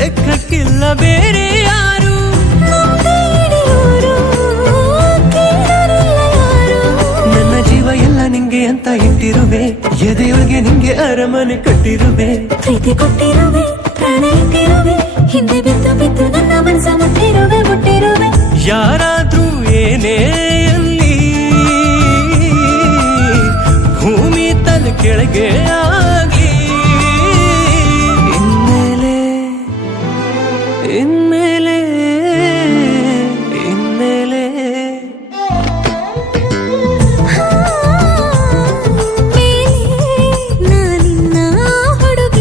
ಲೆಕ್ಕಕ್ಕಿಲ್ಲ ಬೇರೆ ಯಾರು ನಮ್ದೇ ಹಿಡಿಯೋರು ಕೇಳೋರಿಲ್ಲ ಯಾರು ನನ್ನ ಜೀವ ಎಲ್ಲ ನಿಂಗೆ ಅಂತ ಇಟ್ಟಿರುವೆ ಎದೆಯೊಳಗೆ ನಿಂಗೆ ಅರಮನೆ ಕಟ್ಟಿರುವೆ ಪ್ರೀತಿ ಕೊಟ್ಟಿರುವೆ ಪ್ರಾಣ ಇಟ್ಟಿರುವೆ ಹಿಂದೆ ಬಿದ್ದು ಬಿದ್ದು ನನ್ನ ಮನಸ್ಸ ಮುಟ್ಟಿರುವೆ ಯಾರಾದ್ರೂ ಏನೇ ಅಲ್ಲಿ ಭೂಮಿ ತಲೆ ಕೆಳಗೆ ಆಗ್ಲಿ ಇನ್ಮೇಲೆ ನಾನಿನ್ನ ಹುಡುಗಿ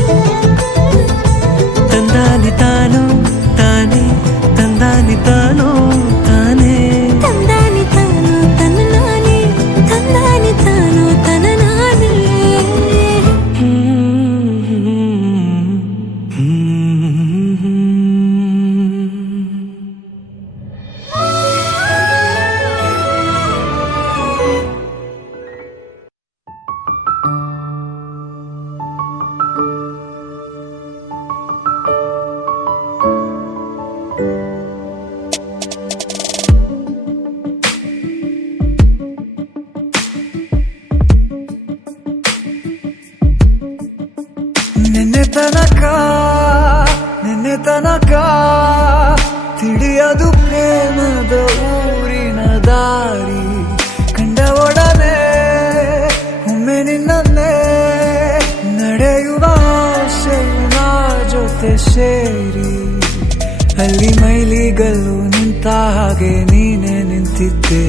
ಅಲ್ಲಿ ಮೈಲಿಗಲ್ಲು ನಿಂತ ಹಾಗೆ ನೀನೆ ನಿಂತಿದ್ದೆ,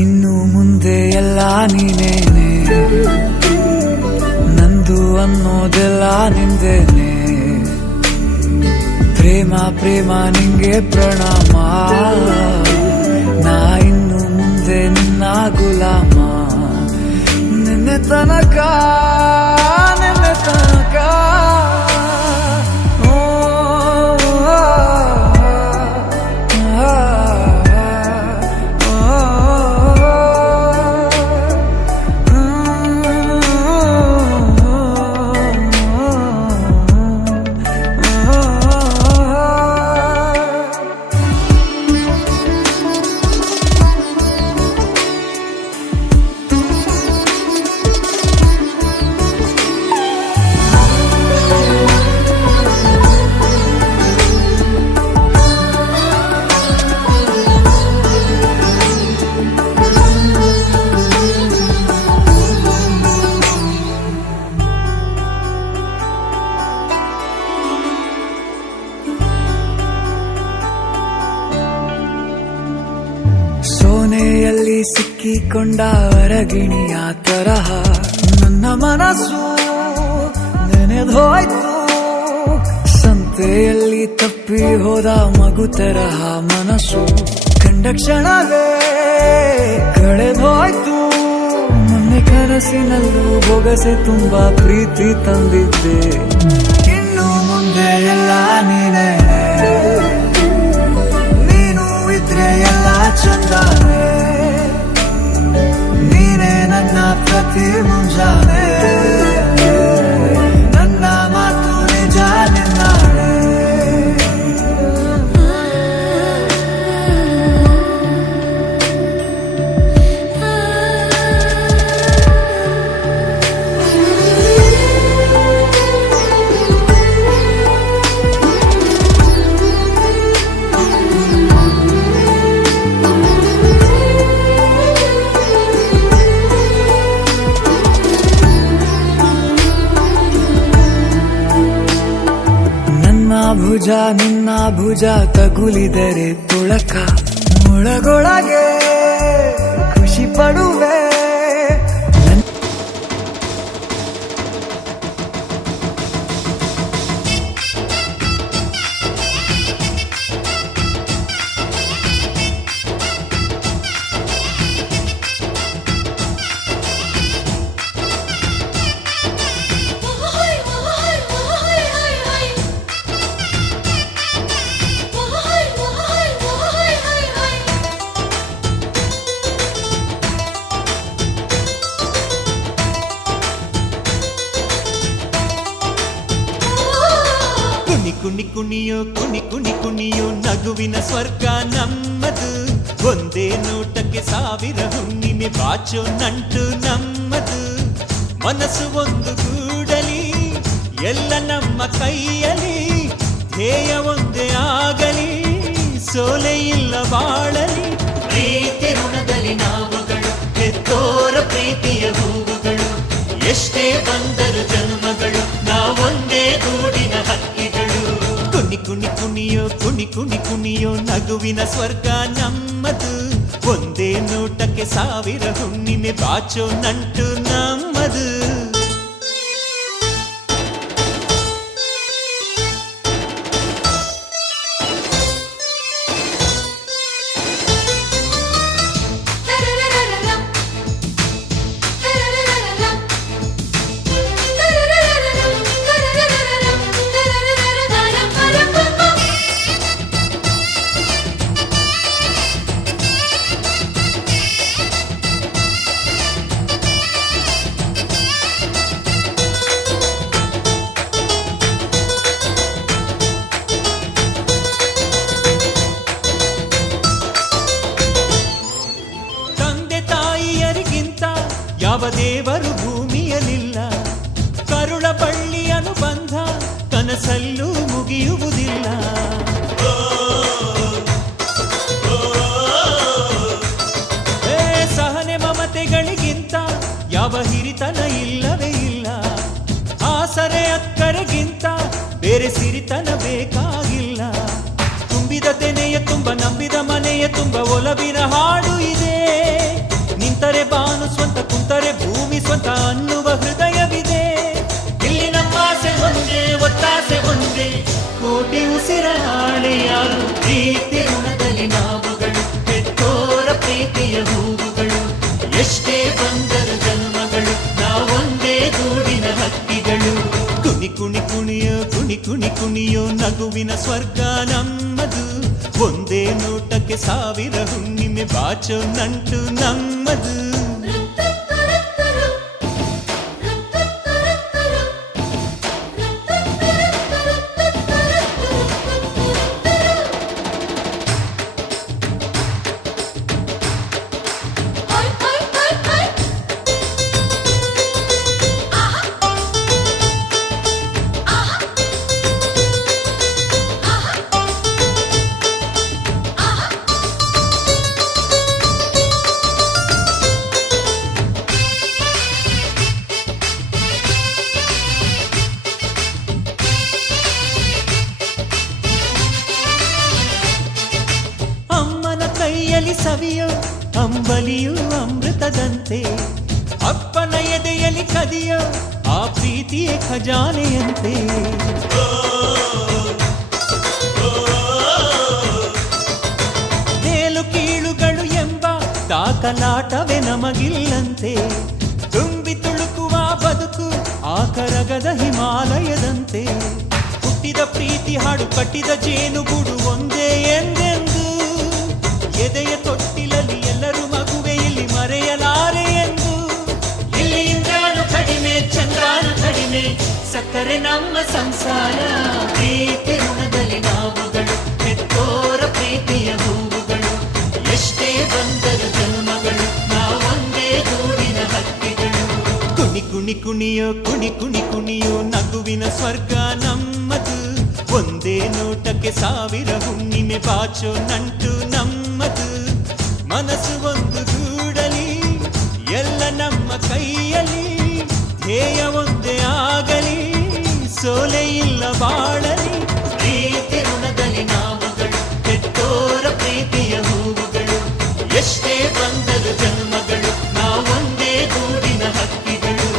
ಇನ್ನು ಮುಂದೆ ಎಲ್ಲ ನೀನೇನೆ, ನಂದು ಅನ್ನೋದೆಲ್ಲ ನಿಂದೇನೆ. ಪ್ರೇಮ ಪ್ರೇಮ ನಿಂಗೆ ಪ್ರಣಾಮ, ನಾ ಇನ್ನು ಮುಂದೆ ನಿನ್ನ ಗುಲಾಮ. ನಿನ್ನೆ ತನಕ ನಿನ್ನೆ ತನಕ ಸೋನೆಯಲ್ಲಿ ಸಿಕ್ಕಿಕೊಂಡ ಹೊರಗಿಣಿಯ ತರಹ ನನ್ನ ಮನಸ್ಸು ನೆನೆದೋಯ್ತು. ಸಂತೆಯಲ್ಲಿ ತಪ್ಪಿ ಹೋದ ಮಗು ತರಹ ಮನಸ್ಸು ಕಂಡ ಕ್ಷಣವೇ ಕಳೆದೋಯ್ತು. ಮೊನ್ನೆ ಕನಸಿನಲ್ಲೂ ಬೊಗಸೆ ತುಂಬಾ ಪ್ರೀತಿ ತಂದಿದ್ದೆ, ಇನ್ನು ಮುಂದೆ ಎಲ್ಲ ನೀನೇ, ನೀನು ಇದ್ರೆ ಎಲ್ಲ ಚಂದಾನೆ, ನೀನೇ ನನ್ನ ಪ್ರತಿ ಮುಂಜಾನೆ, ನನ್ನ ಮಾತು ನಿಜ ನಿನ್ನಾಳೆ. ಭುಜ ನಿನ್ನ ಭುಜ ತಗುಲಿದರೆ ತುಳಕ, ಒಳಗೊಳಗೆ ಖುಷಿ ಪಡುವೆ. ಕುಣಿ ಕುಣಿಯೋ ಕುಣಿ ಕುಣಿ ಕುಣಿಯೋ ನಗುವಿನ ಸ್ವರ್ಗ ನಮ್ಮದು, ಒಂದೇ ನೋಟಕ್ಕೆ ಸಾವಿರ ಹುಣ್ಣಿಮೆ ಬಾಚೋ ನಂಟು ನಮ್ಮದು. ಮನಸ್ಸು ಒಂದು ಗೂಡಲಿ ಎಲ್ಲ ನಮ್ಮ ಕೈಯಲ್ಲಿ, ಧ್ಯೇಯ ಒಂದೇ ಆಗಲಿ ಸೋಲೆ ಇಲ್ಲ ಬಾಳಲಿ. ಪ್ರೀತಿ ಋಣದಲ್ಲಿ ನಾವುಗಳು ಹೆತ್ತೋರ ಪ್ರೀತಿಯ ಹೂವುಗಳು, ಎಷ್ಟೇ ಬಂದರು ಜನ್ಮಗಳು ನಾವೊಂದೇ ಗೂಡಿನ ಹಕ್ಕಿಗಳು. ಕುಣಿ ಕುಣಿ ಕುಣಿಯೋ ಕುಣಿ ಕುಣಿ ಕುಣಿಯೋ ನಗುವಿನ ಸ್ವರ್ಗ ನಮ್ಮದು, ಒಂದೇ ನೋಟಕ್ಕೆ ಸಾವಿರ ಹುಣ್ಣಿಮೆ ಬಾಚೋ ನಂಟು ನಮ್ಮದು. ಯಾವ ದೇವರು ಭೂಮಿಯಲಿಲ್ಲ, ಕರುಳ ಬಳ್ಳಿ ಅನುಬಂಧ ಕನಸಲ್ಲೂ ಮುಗಿಯುವುದಿಲ್ಲ. ಸಹನೆ ಮಮತೆಗಳಿಗಿಂತ ಯಾವ ಹಿರಿತನ ಇಲ್ಲವೇ ಇಲ್ಲ, ಆಸರೆ ಅಕ್ಕರೆಗಿಂತ ಬೇರೆ ಸಿರಿತನ ಬೇಕಾಗಿಲ್ಲ. ತುಂಬಿದ ತೆನೆಯ ತುಂಬ ನಂಬಿದ ಮನೆಯ ತುಂಬ ಒಲವಿನ ಹಾಡು ಇದೆ. ನಿಂತರೆ ಬಾನು ಸ್ವಂತ ಕುಂತರೆ ಭೂಮಿ ಸ್ವಂತ ಅನ್ನುವ ಹೃದಯವಿದೆ. ಇಲ್ಲಿ ನಮ್ಮ ಆಸೆ ಒಂದೇ ಒತ್ತಾಸೆ ಒಂದೇ ಕೋಟಿ ಉಸಿರ ಹಾಳೆಯಾರು ಪ್ರೀತಿ ಋಣದಲ್ಲಿ ನಾವುಗಳು ಹೆತ್ತೋರ ಪ್ರೀತಿಯ ಹೂವುಗಳು. ಎಷ್ಟೇ ಬಂದರು ಜನ್ಮಗಳು ನಾವೊಂದೇ ಗೂಡಿನ ಹಕ್ಕಿಗಳು. ಕುಣಿ ಕುಣಿ ಕುಣಿಯೋ ಕುಣಿ ಕುಣಿ ಕುಣಿಯೋ ನಗುವಿನ ಸ್ವರ್ಗ ನಮ್ಮದು. ಒಂದೇ ನೋಟಕ್ಕೆ ಸಾವಿರ ಹುಣ್ಣಿಮೆ ಬಾಚೋ ನಂಟು ನಮ್ಮದು. ಸವಿಯೋ ಅಂಬಲಿಯು ಅಮೃತದಂತೆ ಅಪ್ಪನ ಎದೆಯಲ್ಲಿ ಕದಿಯೋ ಆ ಪ್ರೀತಿಯೇ ಖಜಾನೆಯಂತೆ. ಮೇಲು ಕೀಳುಗಳು ಎಂಬ ದಾಖಲಾಟವೇ ನಮಗಿಲ್ಲಂತೆ. ತುಂಬಿ ತುಳುಕುವ ಬದುಕು ಆ ಕರಗದ ಹಿಮಾಲಯದಂತೆ. ಹುಟ್ಟಿದ ಪ್ರೀತಿ ಹಾಡು ಕಟ್ಟಿದ ಜೇನುಗೂಡು ಒಂದೇ ಎಂದೆಂದು. ಎದೆಯ ತೊಟ್ಟಿಲಲ್ಲಿ ಎಲ್ಲರೂ ಮಗುವೆ ಇಲ್ಲಿ ಮರೆಯಲಾರೆ ಎಂದು. ಇಲ್ಲಿ ಇಂದ್ರಾನು ಕಡಿಮೆ ಚಂದ್ರಾನು ಕಡಿಮೆ ಸಕ್ಕರೆ ನಮ್ಮ ಸಂಸಾರ. ಪ್ರೀತಿ ಋಣದಲ್ಲಿ ನಾವುಗಳು ಹೆತ್ತೋರ ಪ್ರೀತಿಯ ಹೂವುಗಳು. ಎಷ್ಟೇ ಬಂದರು ಜನ್ಮಗಳು ನಾವೊಂದೇ ಗೂಡಿನ ಹಕ್ಕಿಗಳು. ಕುಣಿ ಕುಣಿ ಕುಣಿಯೋ ಕುಣಿ ಕುಣಿ ಕುಣಿಯೋ ನಗುವಿನ ಸ್ವರ್ಗ ನಮ್ಮದು. ಒಂದೇ ನೋಟಕ್ಕೆ ಸಾವಿರ ಹುಣ್ಣಿಮೆ ಬಾಚೋ ನಂಟು ನಮ್ಮದು. ಮನಸ್ಸು ಒಂದು ಗೂಡಲಿ ಎಲ್ಲ ನಮ್ಮ ಕೈಯಲ್ಲಿ. ಧ್ಯೇಯ ಒಂದೇ ಆಗಲಿ ಸೋಲೆ ಇಲ್ಲ ಬಾಳಲಿ. ಪ್ರೀತಿ ಋಣದಲ್ಲಿ ನಾವುಗಳು ಹೆತ್ತೋರ ಪ್ರೀತಿಯ ಹೂವುಗಳು. ಎಷ್ಟೇ ಬಂದರು ಜನ್ಮಗಳು ನಾವೊಂದೇ ಗೂಡಿನ ಹಕ್ಕಿಗಳು.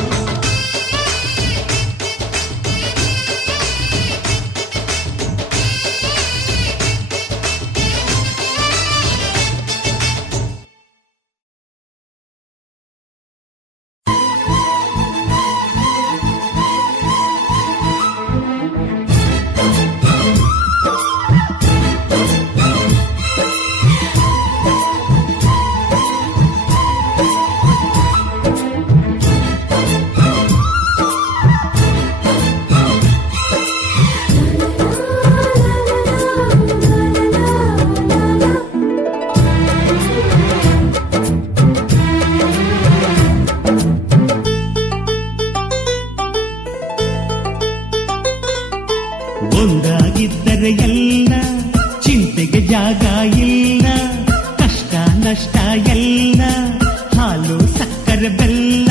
ಒಂದಾಗಿದ್ದರೆ ಎಲ್ಲ ಚಿಂತೆಗೆ ಜಾಗ ಇಲ್ಲ. ಕಷ್ಟ ನಷ್ಟ ಎಲ್ಲ ಹಾಲು ಸಕ್ಕರೆ ಬೆಲ್ಲ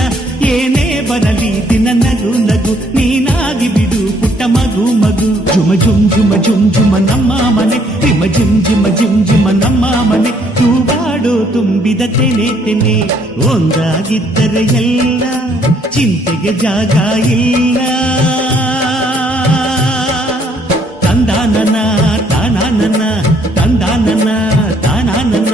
ಏನೇ ಬರಲಿ ದಿನ ನಗು ನಗು ನೀನಾಗಿ ಬಿಡು ಪುಟ್ಟ ಮಗು ಮಗು. ಜುಮ ಜುಮ್ ಜುಮ ಜುಮ್ ಜುಮ ನಮ್ಮ ಮನೆ ರಿಮ ಜಿಮ್ ಜಿಮ ಜಿಮ್ ಜಿಮ ನಮ್ಮ ಮನೆ. ತೂಗಾಡೋ ತುಂಬಿದ ತೆನೆ ತೆನೆ ಒಂದಾಗಿದ್ದರೆ ಎಲ್ಲ ಚಿಂತೆಗೆ ಜಾಗ ಇಲ್ಲ. ತಂದಾನನ ತಾನಾನನ ತಂದಾನನ ತಾನಾನನ.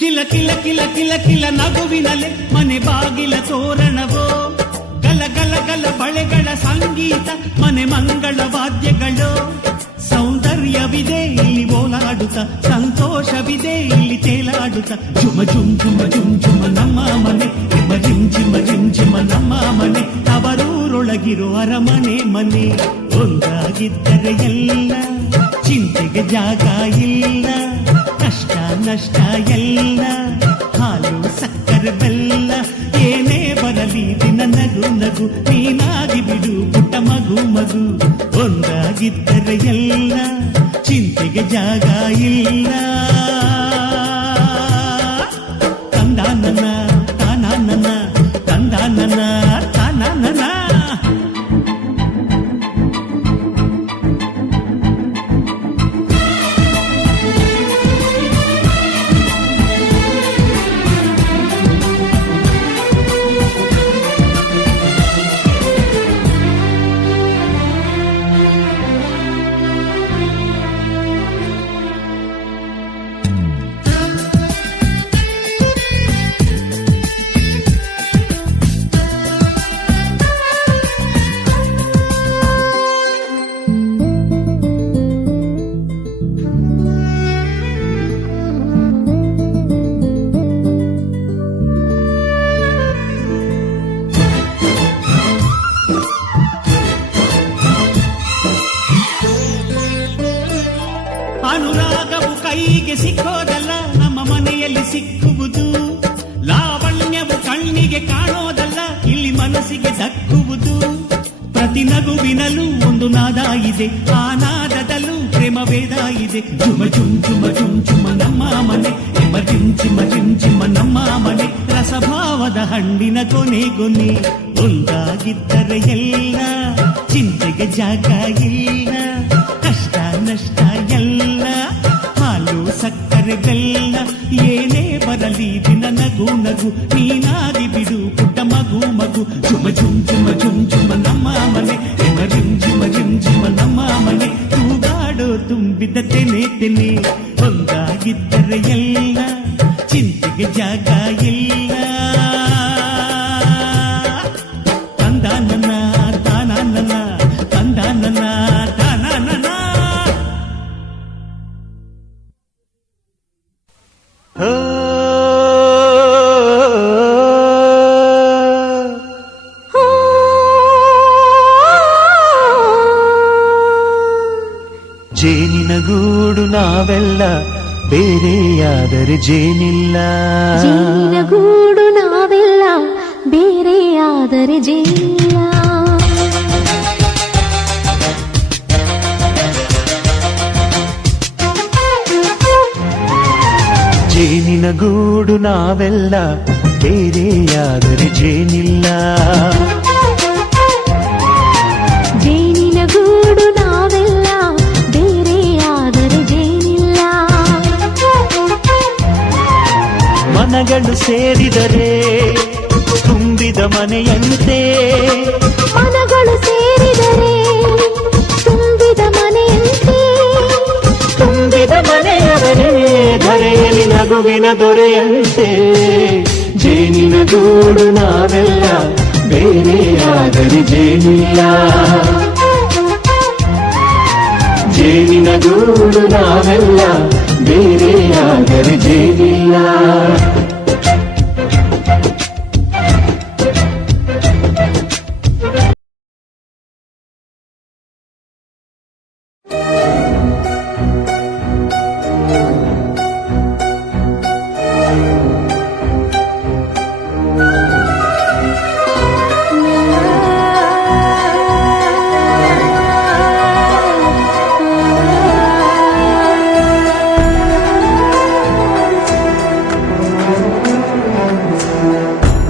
ಕಿಲ ಕಿಲ ಕಿಲ ಕಿಲ ಕಿಲ ನಗುವಿನಲೆ ಮನೆ ಬಾಗಿಲ ತೋರಣವೋ. ಗಲ ಗಲ ಗಲ ಬಳೆಗಳ ಸಂಗೀತ ಮನೆ ಮಂಗಳ ವಾದ್ಯಗಳು. ಸೌಂದರ್ಯವಿದೆ ಇಲ್ಲಿ ಓಲಾಡುತ್ತ ಸಂತೋಷವಿದೆ ಇಲ್ಲಿ ತೇಲಾಡುತ್ತ. ಜುಮ ಜುಮ್ ಜುಮ ಜುಮ್ ಜುಮ ನಮ್ಮ ಮನೆ ಜಿಮ ಜಿಮ್ ಜಿಮ ಜಿಮ್ ಜಿಮ ನಮ್ಮ ಮನೆ. ತವರೂರೊಳಗೆ ಒಳಗಿರೋ ಅರಮನೆ ಮನೆ ಒಂದಾಗಿದ್ದರೆ ಎಲ್ಲ ಚಿಂತೆಗೆ ಜಾಗ ಇಲ್ಲ ಕಷ್ಟ ನಷ್ಟ ಎಲ್ಲ ಹಾಲು ಸಕ್ಕರೆ ಬೆಲ್ಲ ಏನೇ ಬರಲಿ ದಿನ ನಗು ನಗು ನೀನಾಗಿ ಬಿಡು ಪುಟ್ಟ ಮಗು ಮಗು ಒಂದಾಗಿದ್ದರೆ ಎಲ್ಲ ಚಿಂತೆಗೆ ಜಾಗ ಇಲ್ಲ ತಂದ ನನ್ನ ತಾನ ನನ್ನ ತಂದ ನನ್ನ ತಾನ ನನ್ನ ಅನುರಾಗವು ಕೈಗೆ ಸಿಕ್ಕೋದಲ್ಲ ನಮ್ಮ ಮನೆಯಲ್ಲಿ ಸಿಕ್ಕುವುದು ಲಾವಣ್ಯವು ಕಣ್ಣಿಗೆ ಕಾಣೋದಲ್ಲ ಇಲ್ಲಿ ಮನಸ್ಸಿಗೆ ದಕ್ಕುವುದು ಪ್ರತಿ ನಗುವಿನಲ್ಲೂ ಒಂದು ನಾದ ಇದೆ ಆ ನಾದದಲ್ಲೂ ಪ್ರೇಮ ವೇದ ಇದೆ ಜುಮ ಜುಮ್ ಜುಮ ಜುಮ್ ಜುಮ ನಮ್ಮ ಮನೆ ಎಮ್ಮ ಜಿಮ್ ಚಿಮ ಜಿಮ್ ಚಿಮ ನಮ್ಮ ಮನೆ ರಸಭಾವದ ಹಣ್ಣಿನ ಕೊನೆ ಕೊನೆ ಒಂದಾಗಿದ್ದರೆ ಎಲ್ಲ ಚಿಂತೆಗೆ ಜಾಗ ಇಲ್ಲ ಕಷ್ಟ ನಷ್ಟ ಎಲ್ಲ ಹಾಲು ಸಕ್ಕರೆ ಬೆಲ್ಲ ಏನೇ ಬರಲಿ ದಿನ ನಗು ನಗು ನೀನಾಗಿ ಬಿಡು ಪುಟ್ಟ ಮಗು ಮಗು ಜುಮ ಜುಮ್ ಜುಮ ಜುಮ್ ಜುಮ ನಮ್ಮ ಮನೆ ಎಮ ಜಿಮ್ ಜಿಮ ಜಿಮ್ ಜಿಮ ನಮ್ಮ ಮನೆ ತೂಗಾಡೋ ತುಂಬಿದ ತೆನೆ ತೆನೆ ಒಂದಾಗಿದ್ದರೆ ಎಲ್ಲ ಚಿಂತೆಗೆ ಜಾಗ ಇಲ್ಲ ತಂದ ನನ್ನ ತಾನ ನನ್ನ ತಂದ ನನ್ನ ತಾನ ನನ್ನ ಜೇನಿನ ಗೂಡು ನಾವೆಲ್ಲ ಬೇರೆಯಾದರೆ ಜೇನಿಲ್ಲ ಜೇನಿನ ಗೂಡು ನಾವೆಲ್ಲ ಬೇರೆಯಾದರೆ ಜೇನಿಲ್ಲ ಜೇನಿನ ಗೂಡು ನಾವೆಲ್ಲ ಬೇರೆಯಾದರೆ ಜೇನಿಲ್ಲ ಜೇನಿನ ಗೂಡು ನಾವೆಲ್ಲ ಬೇರೆಯಾದರೆ ಜೇನಿಲ್ಲ ಮನಗಳು ಸೇರಿದರೆ ತುಂಬಿದ ಮನೆಯಂತೆ ಮನಗಳು ಸೇರಿದರೆ ತುಂಬಿದ ಮನೆಯಂತೆ ತುಂಬಿದ ಮನೆಯವರೇ ಧರೆಯಲ್ಲಿ ನಗುವಿನ ದೊರೆಯಂತೆ ಜೇನಿನ ಗೂಡು ನಾವೆಲ್ಲ ಬೇರೆಯಾದರೆ ಜೇನಿಲ್ಲ ಜೇನಿನ ಗೂಡು ನಾವೆಲ್ಲ ಬೇರೆಯಾದರೆ ಜೇನಿಲ್ಲ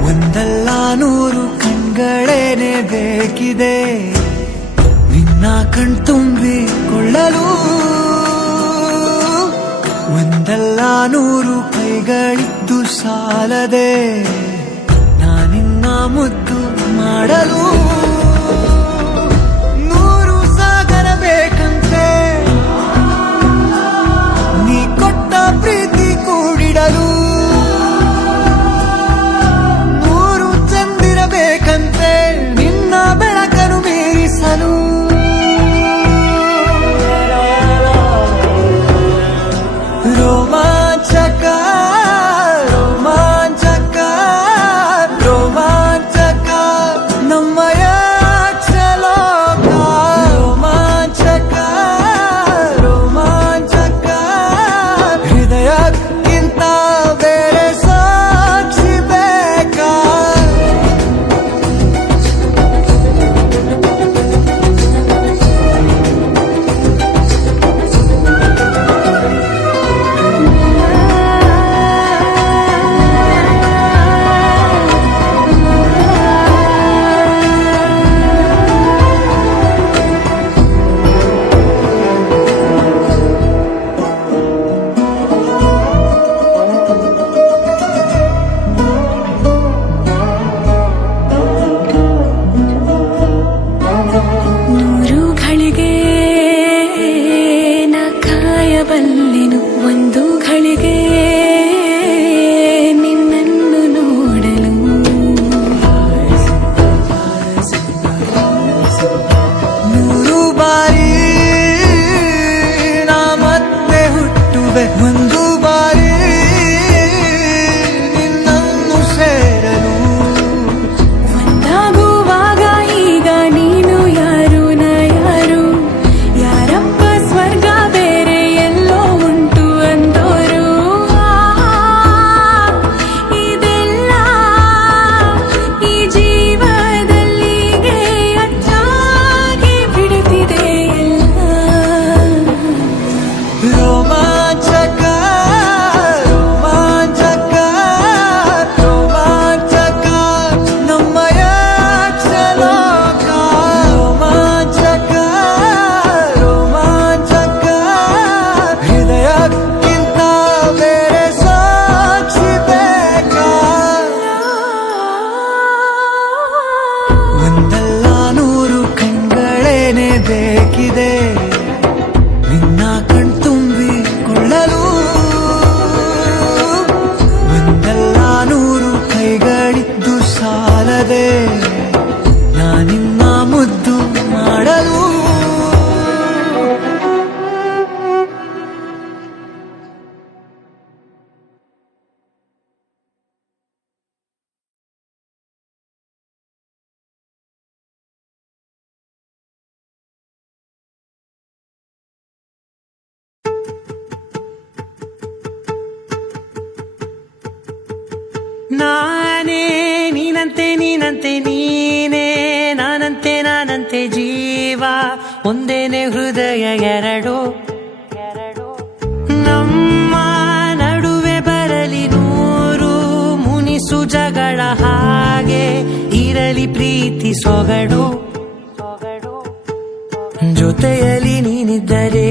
ಒಂದಲ್ಲ ನೂರು ಕಣ್ಗಳೇನೆ ಬೇಕಿದೆ ನಿನ್ನ ಕಣ್ತುಂಬಿಕೊಳ್ಳಲು ಒಂದಲ್ಲ ನೂರು ಕೈಗಳಿದ್ದು ಸಾಲದೆ ನಾನಿನ್ನ ಮುದ್ದು ಮಾಡಲು ನೂರು ಸಾಗರ ಬೇಕಂತೆ ನೀ ಕೊಟ್ಟ ಪ್ರೀತಿ ಕೂಡಿಡಲು ನೂರು ಚಂದಿರಬೇಕಂತೆ ನಿನ್ನ ಬೆಳಕನ್ನು ಮೀರಿಸಲು ರೋಮಾಂಚಕ ರೋಮಾಂಚಕ ರೋಮಾಂಚಕ ನಮ್ಮ ನಾನೇ ನೀನಂತೆ ನೀನಂತೆ ನೀನೇ ನಾನಂತೆ ನಾನಂತೆ ಜೀವ ಒಂದೇನೆ ಹೃದಯ ಎರಡು ನಮ್ಮ ನಡುವೆ ಬರಲಿ ನೂರು ಮುನಿಸು ಜಗಳ ಹಾಗೆ ಇರಲಿ ಪ್ರೀತಿ ಸೊಗಡು ಜೊತೆಯಲ್ಲಿ ನೀನಿದ್ದರೆ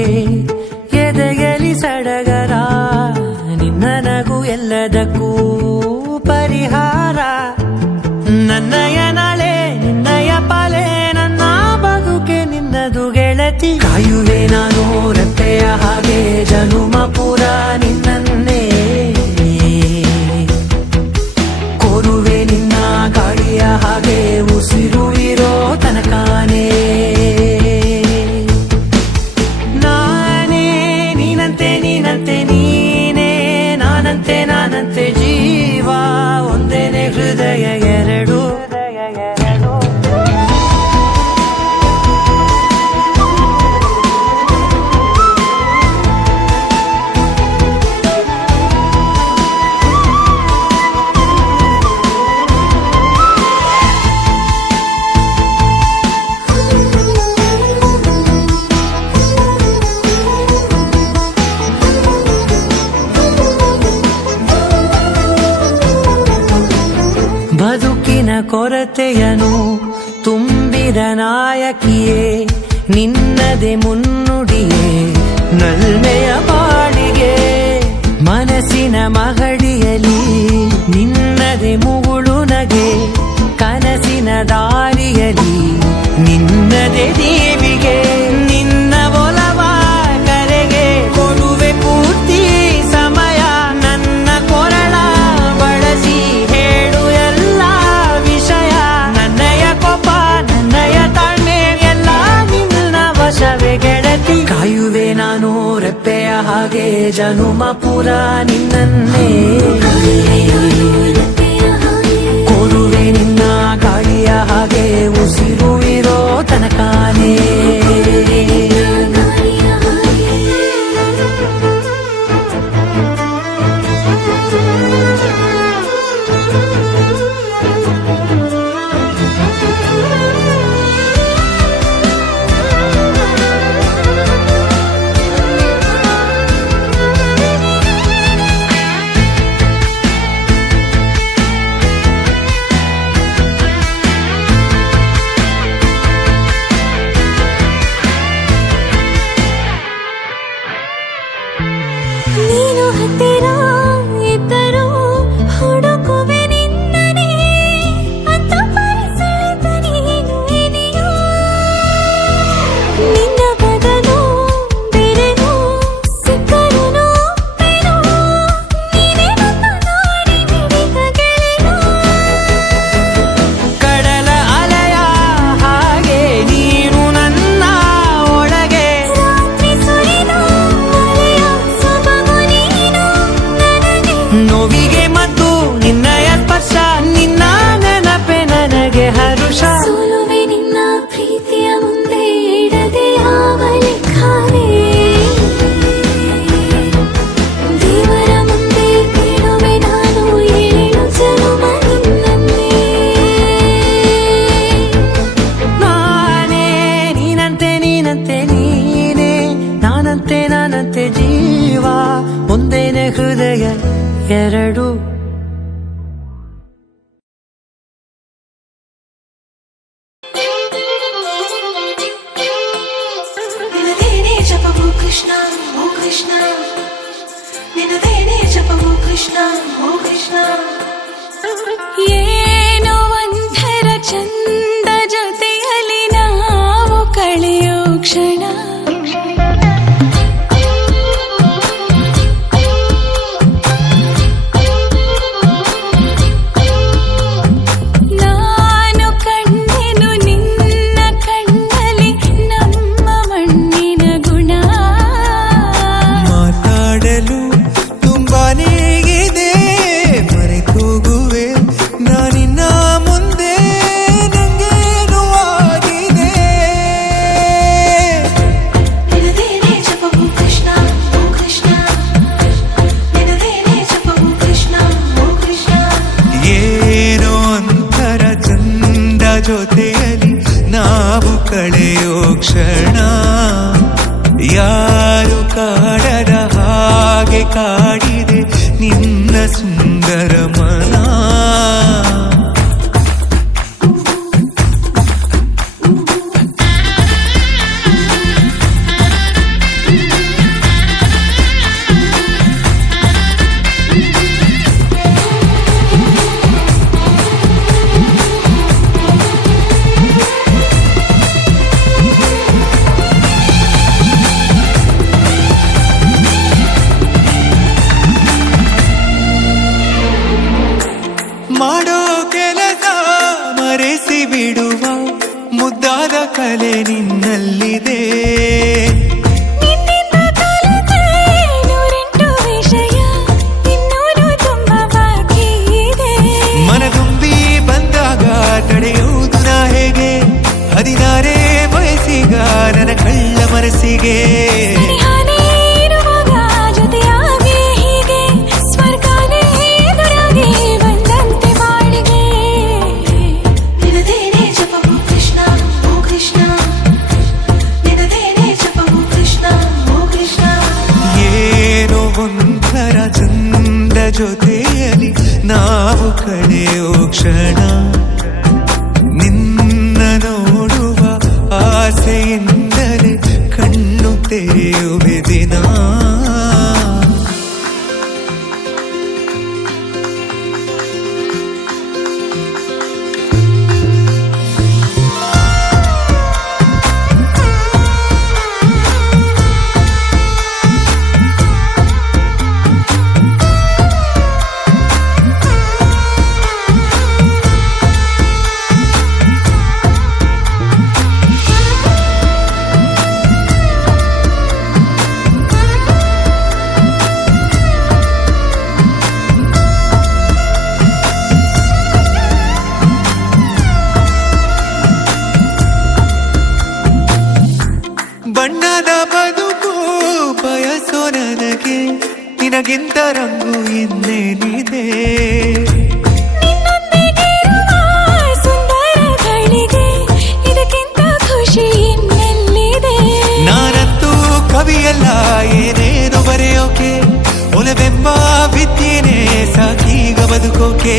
ಎದೆಯಲಿ ಸಡಗರ ನಿನ್ನ ನಗು ಎಲ್ಲದಕ್ಕೂ ಪರಿಹಾರ ನನ್ನಯ ನಾಳೆ ನಿನ್ನಯ ಪಾಲೆ ನನ್ನ ಬದುಕೆ ನಿನ್ನದು ಗೆಳತಿ ಕಾಯುವೆ ನಾನು ರೆಪ್ಪೆಯ ಹಾಗೆ ಜನುಮ ಪೂರ ನಿನ್ನನ್ನೇ ಕೋರುವೆ ನಿನ್ನ ಗಾಳಿಯ ಹಾಗೆ ಉಸಿರು ಇರೋ ತನಕಾನೇ ನಾನೇ ನೀನಂತೆ ನೀನಂತೆ ನೀನೇ ನಾನಂತೆ ನಾನಂತೆ ಜೀವ ಒಂದೇನೆ ಹೃದಯ ಎರಡು ಬದುಕಿನ ಕೊರತೆಯನು ತುಂಬಿದ ನಾಯಕಿಯೇ ನಿನ್ನದೆ ಮುನ್ನುಡಿಯೇ ನಲ್ಮೆಯ ಬಾಳಿಗೆ ಮನಸ್ಸಿನ ಮಹಡಿಯಲಿ ನಿನ್ನದೆ ಮುಗುಳು ನಗೆ ಕನಸಿನ ದಾರಿಯಲಿ ನಿನ್ನದೆ ದೀವಿಗೆ ನಿನ್ನ ಒಲವ ಕರೆಗೆ ಕೊಡುವೆ ಪೂರ್ತಿ ಸಮಯ ನನ್ನ ಕೊರಳ ಬಳಸಿ ಹೇಳು ಎಲ್ಲ ವಿಷಯ ನನ್ನಯ ಕೋಪ ನನ್ನಯ ತಾಳ್ಮೆ ಎಲ್ಲ ನಿನ್ನ ವಶವೇ ಗೆಳತಿ ಕಾಯುವೆ ನಾನು ರೆಪ್ಪೆಯ ಹಾಗೆ ಜನುಮ ಪುರ ನಿನ್ನನ್ನೇ ಕೋರುವೆ ನಿನ್ನ ಗಾಳಿಯ ಹಾಗೆ ಉಸಿರು ಇರೋ ತನಕಾನೇ ನೀನು ಹತ್ತಿರ ಇದ್ದರೂ ಹುಡುಕುವೆ ನಿನ್ನನೇ ಅಂತ ಪರಿಸೆಳೆದ ನೀನು ಇದೆಯೋ ನಿನ್ನ ಬದಲು ಬೇರೆನೋ ಸಿಕ್ಕರೂ ಬೇರೋ ನೀನೇ ನನ್ನ ನಾಡಿ ಮಿಡಿದ ಗೆಳೆಯೋ ಕಡಲ ಅಲೆಯ ಹಾಗೆ ನೀನು ನನ್ನ ಒಳಗೆ ರಾತ್ರಿ ಸುರಿದ ಮಳೆಯ ಸೊಬಗು ನೀನು ನನಗೆ ನೋವಿಗೆ ಮತ್ತು ನಿನ್ನಯ ಸ್ಪರ್ಶ ನಿನ್ನ ನೆನಪೆ ನನಗೆ ಹರುಷ ಸೋಲುವೆ ನಿನ್ನ ಪ್ರೀತಿಯ ಮುಂದೆ ಇಡದೆ ಯಾವ ಲೆಕ್ಕವೇ ದೇವರ ಮುಂದೆ ಕೇಳುವೆ ನಾನು 7 ಜನುಮ ನಿನ್ನನ್ನೇ ನಾನೇ ನೀನಂತೆ ನೀನಂತೆ ನೀನೇ ನಾನಂತೆ ನಾನಂತೆ ಜೀವ ಒಂದೇನೆ ಹೃದಯ ಎರಡು ನಿನ್ನದೇನೇ ಜಪವು ಕೃಷ್ಣ ಓ ಕೃಷ್ಣ ನಿನ್ನದೇನೇ ಜಪವು ಕೃಷ್ಣ ಓ ಕೃಷ್ಣ ಏನೋ ಒಂಥರ ಚಂದ ಜೊತೆಯಲ್ಲಿ ನಾವು ಕಳೆಯೋ ಕ್ಷಣ ನಾನು ಕಂಡೆನು ನಿನ್ನ ಕಣ್ಣಲ್ಲಿ ನಮ್ಮ ಮಣ್ಣಿನ ಗುಣ ಮಾತಾಡಲು ತುಂಬಾನೇ ಇದೆ ಮರೆತೋಗುವೆ ನಾನಿನ್ನ ಮುಂದೆ ನಂಗೇನು ಆಗಿದೆ ಕಳೆಯೋ ಕ್ಷಣ ಯಾರು ಕಾಡದ ಹಾಗೆ ಕಾಡಿದೆ ನಿನ್ನ ಸುಂದರ ಮನ. ಮಾಡೋ ಕೆಲಸ ಮರೆಸಿ ಬಿಡುವ ಮುದ್ದಾದ ಕಲೆ ನಿನ್ನಲ್ಲಿದೆ. ನಿನ್ನಿಂದ ಕಲಿತೆ ನೂರೆಂಟು ವಿಷಯ, ಇನ್ನೂರು ತುಂಬ ಬಾಕಿ ಇದೆ. ಮನಗುಂಬಿ ಬಂದಾಗ ತಡೆಯುವುದು ನಾ ಹೇಗೆ, 16 ವಯಸ್ಸಿಗ ನನ್ನ ಕಳ್ಳ ಮನಸ್ಸಿಗೆ. ಸನಿಹಾನೇ ಇರುವಾಗ ಜೊತೆಯಾಗಿ ಹೀಗೆ ಸ್ವರ್ಗನೇ ಎದುರಾಗಿ ಬಂದಂತೆ ಬಾಳಿಗೆ. ನಿನದೇನೆ ಜಪವು ಕೃಷ್ಣ ಓ ಕೃಷ್ಣ, ನಿನದೇನೆ ಜಪವು ಕೃಷ್ಣ ಓ ಕೃಷ್ಣ. ಏನೋ ಒಂಥರ ಚಂದ ಜೊತೆಯಲ್ಲಿ ನಾವು ಕಳೆಯೋ ಕ್ಷಣ, ನಿನ್ನ ನೋಡುವ ಆಸೆಯಿಂದಲೇ ಕಣ್ಣು ತೆರೆಯುವೆ ದಿನ. ಬಣ್ಣದ ಬದುಕು ಬಯಸೋ ನನಗೆ ನಿನಗಿಂತ ರಂಗು ಇನ್ನೇನಿದೆ. ನಿನ್ನೊಂದಿಗಿರುವ ಸುಂದರಗಳಿಗೆ ಇದಕ್ಕಿಂತ ಖುಷಿ ಇನ್ನೆಲ್ಲಿದೆ. ನಾನಂತೂ ಕವಿಯಲ್ಲ ಏನೇನು ಬರೆಯೋಕೆ, ಒಲವೆಂಬ ವಿದ್ಯೆನೇ ಸಾಕೀಗ ಬದುಕೋಕೆ.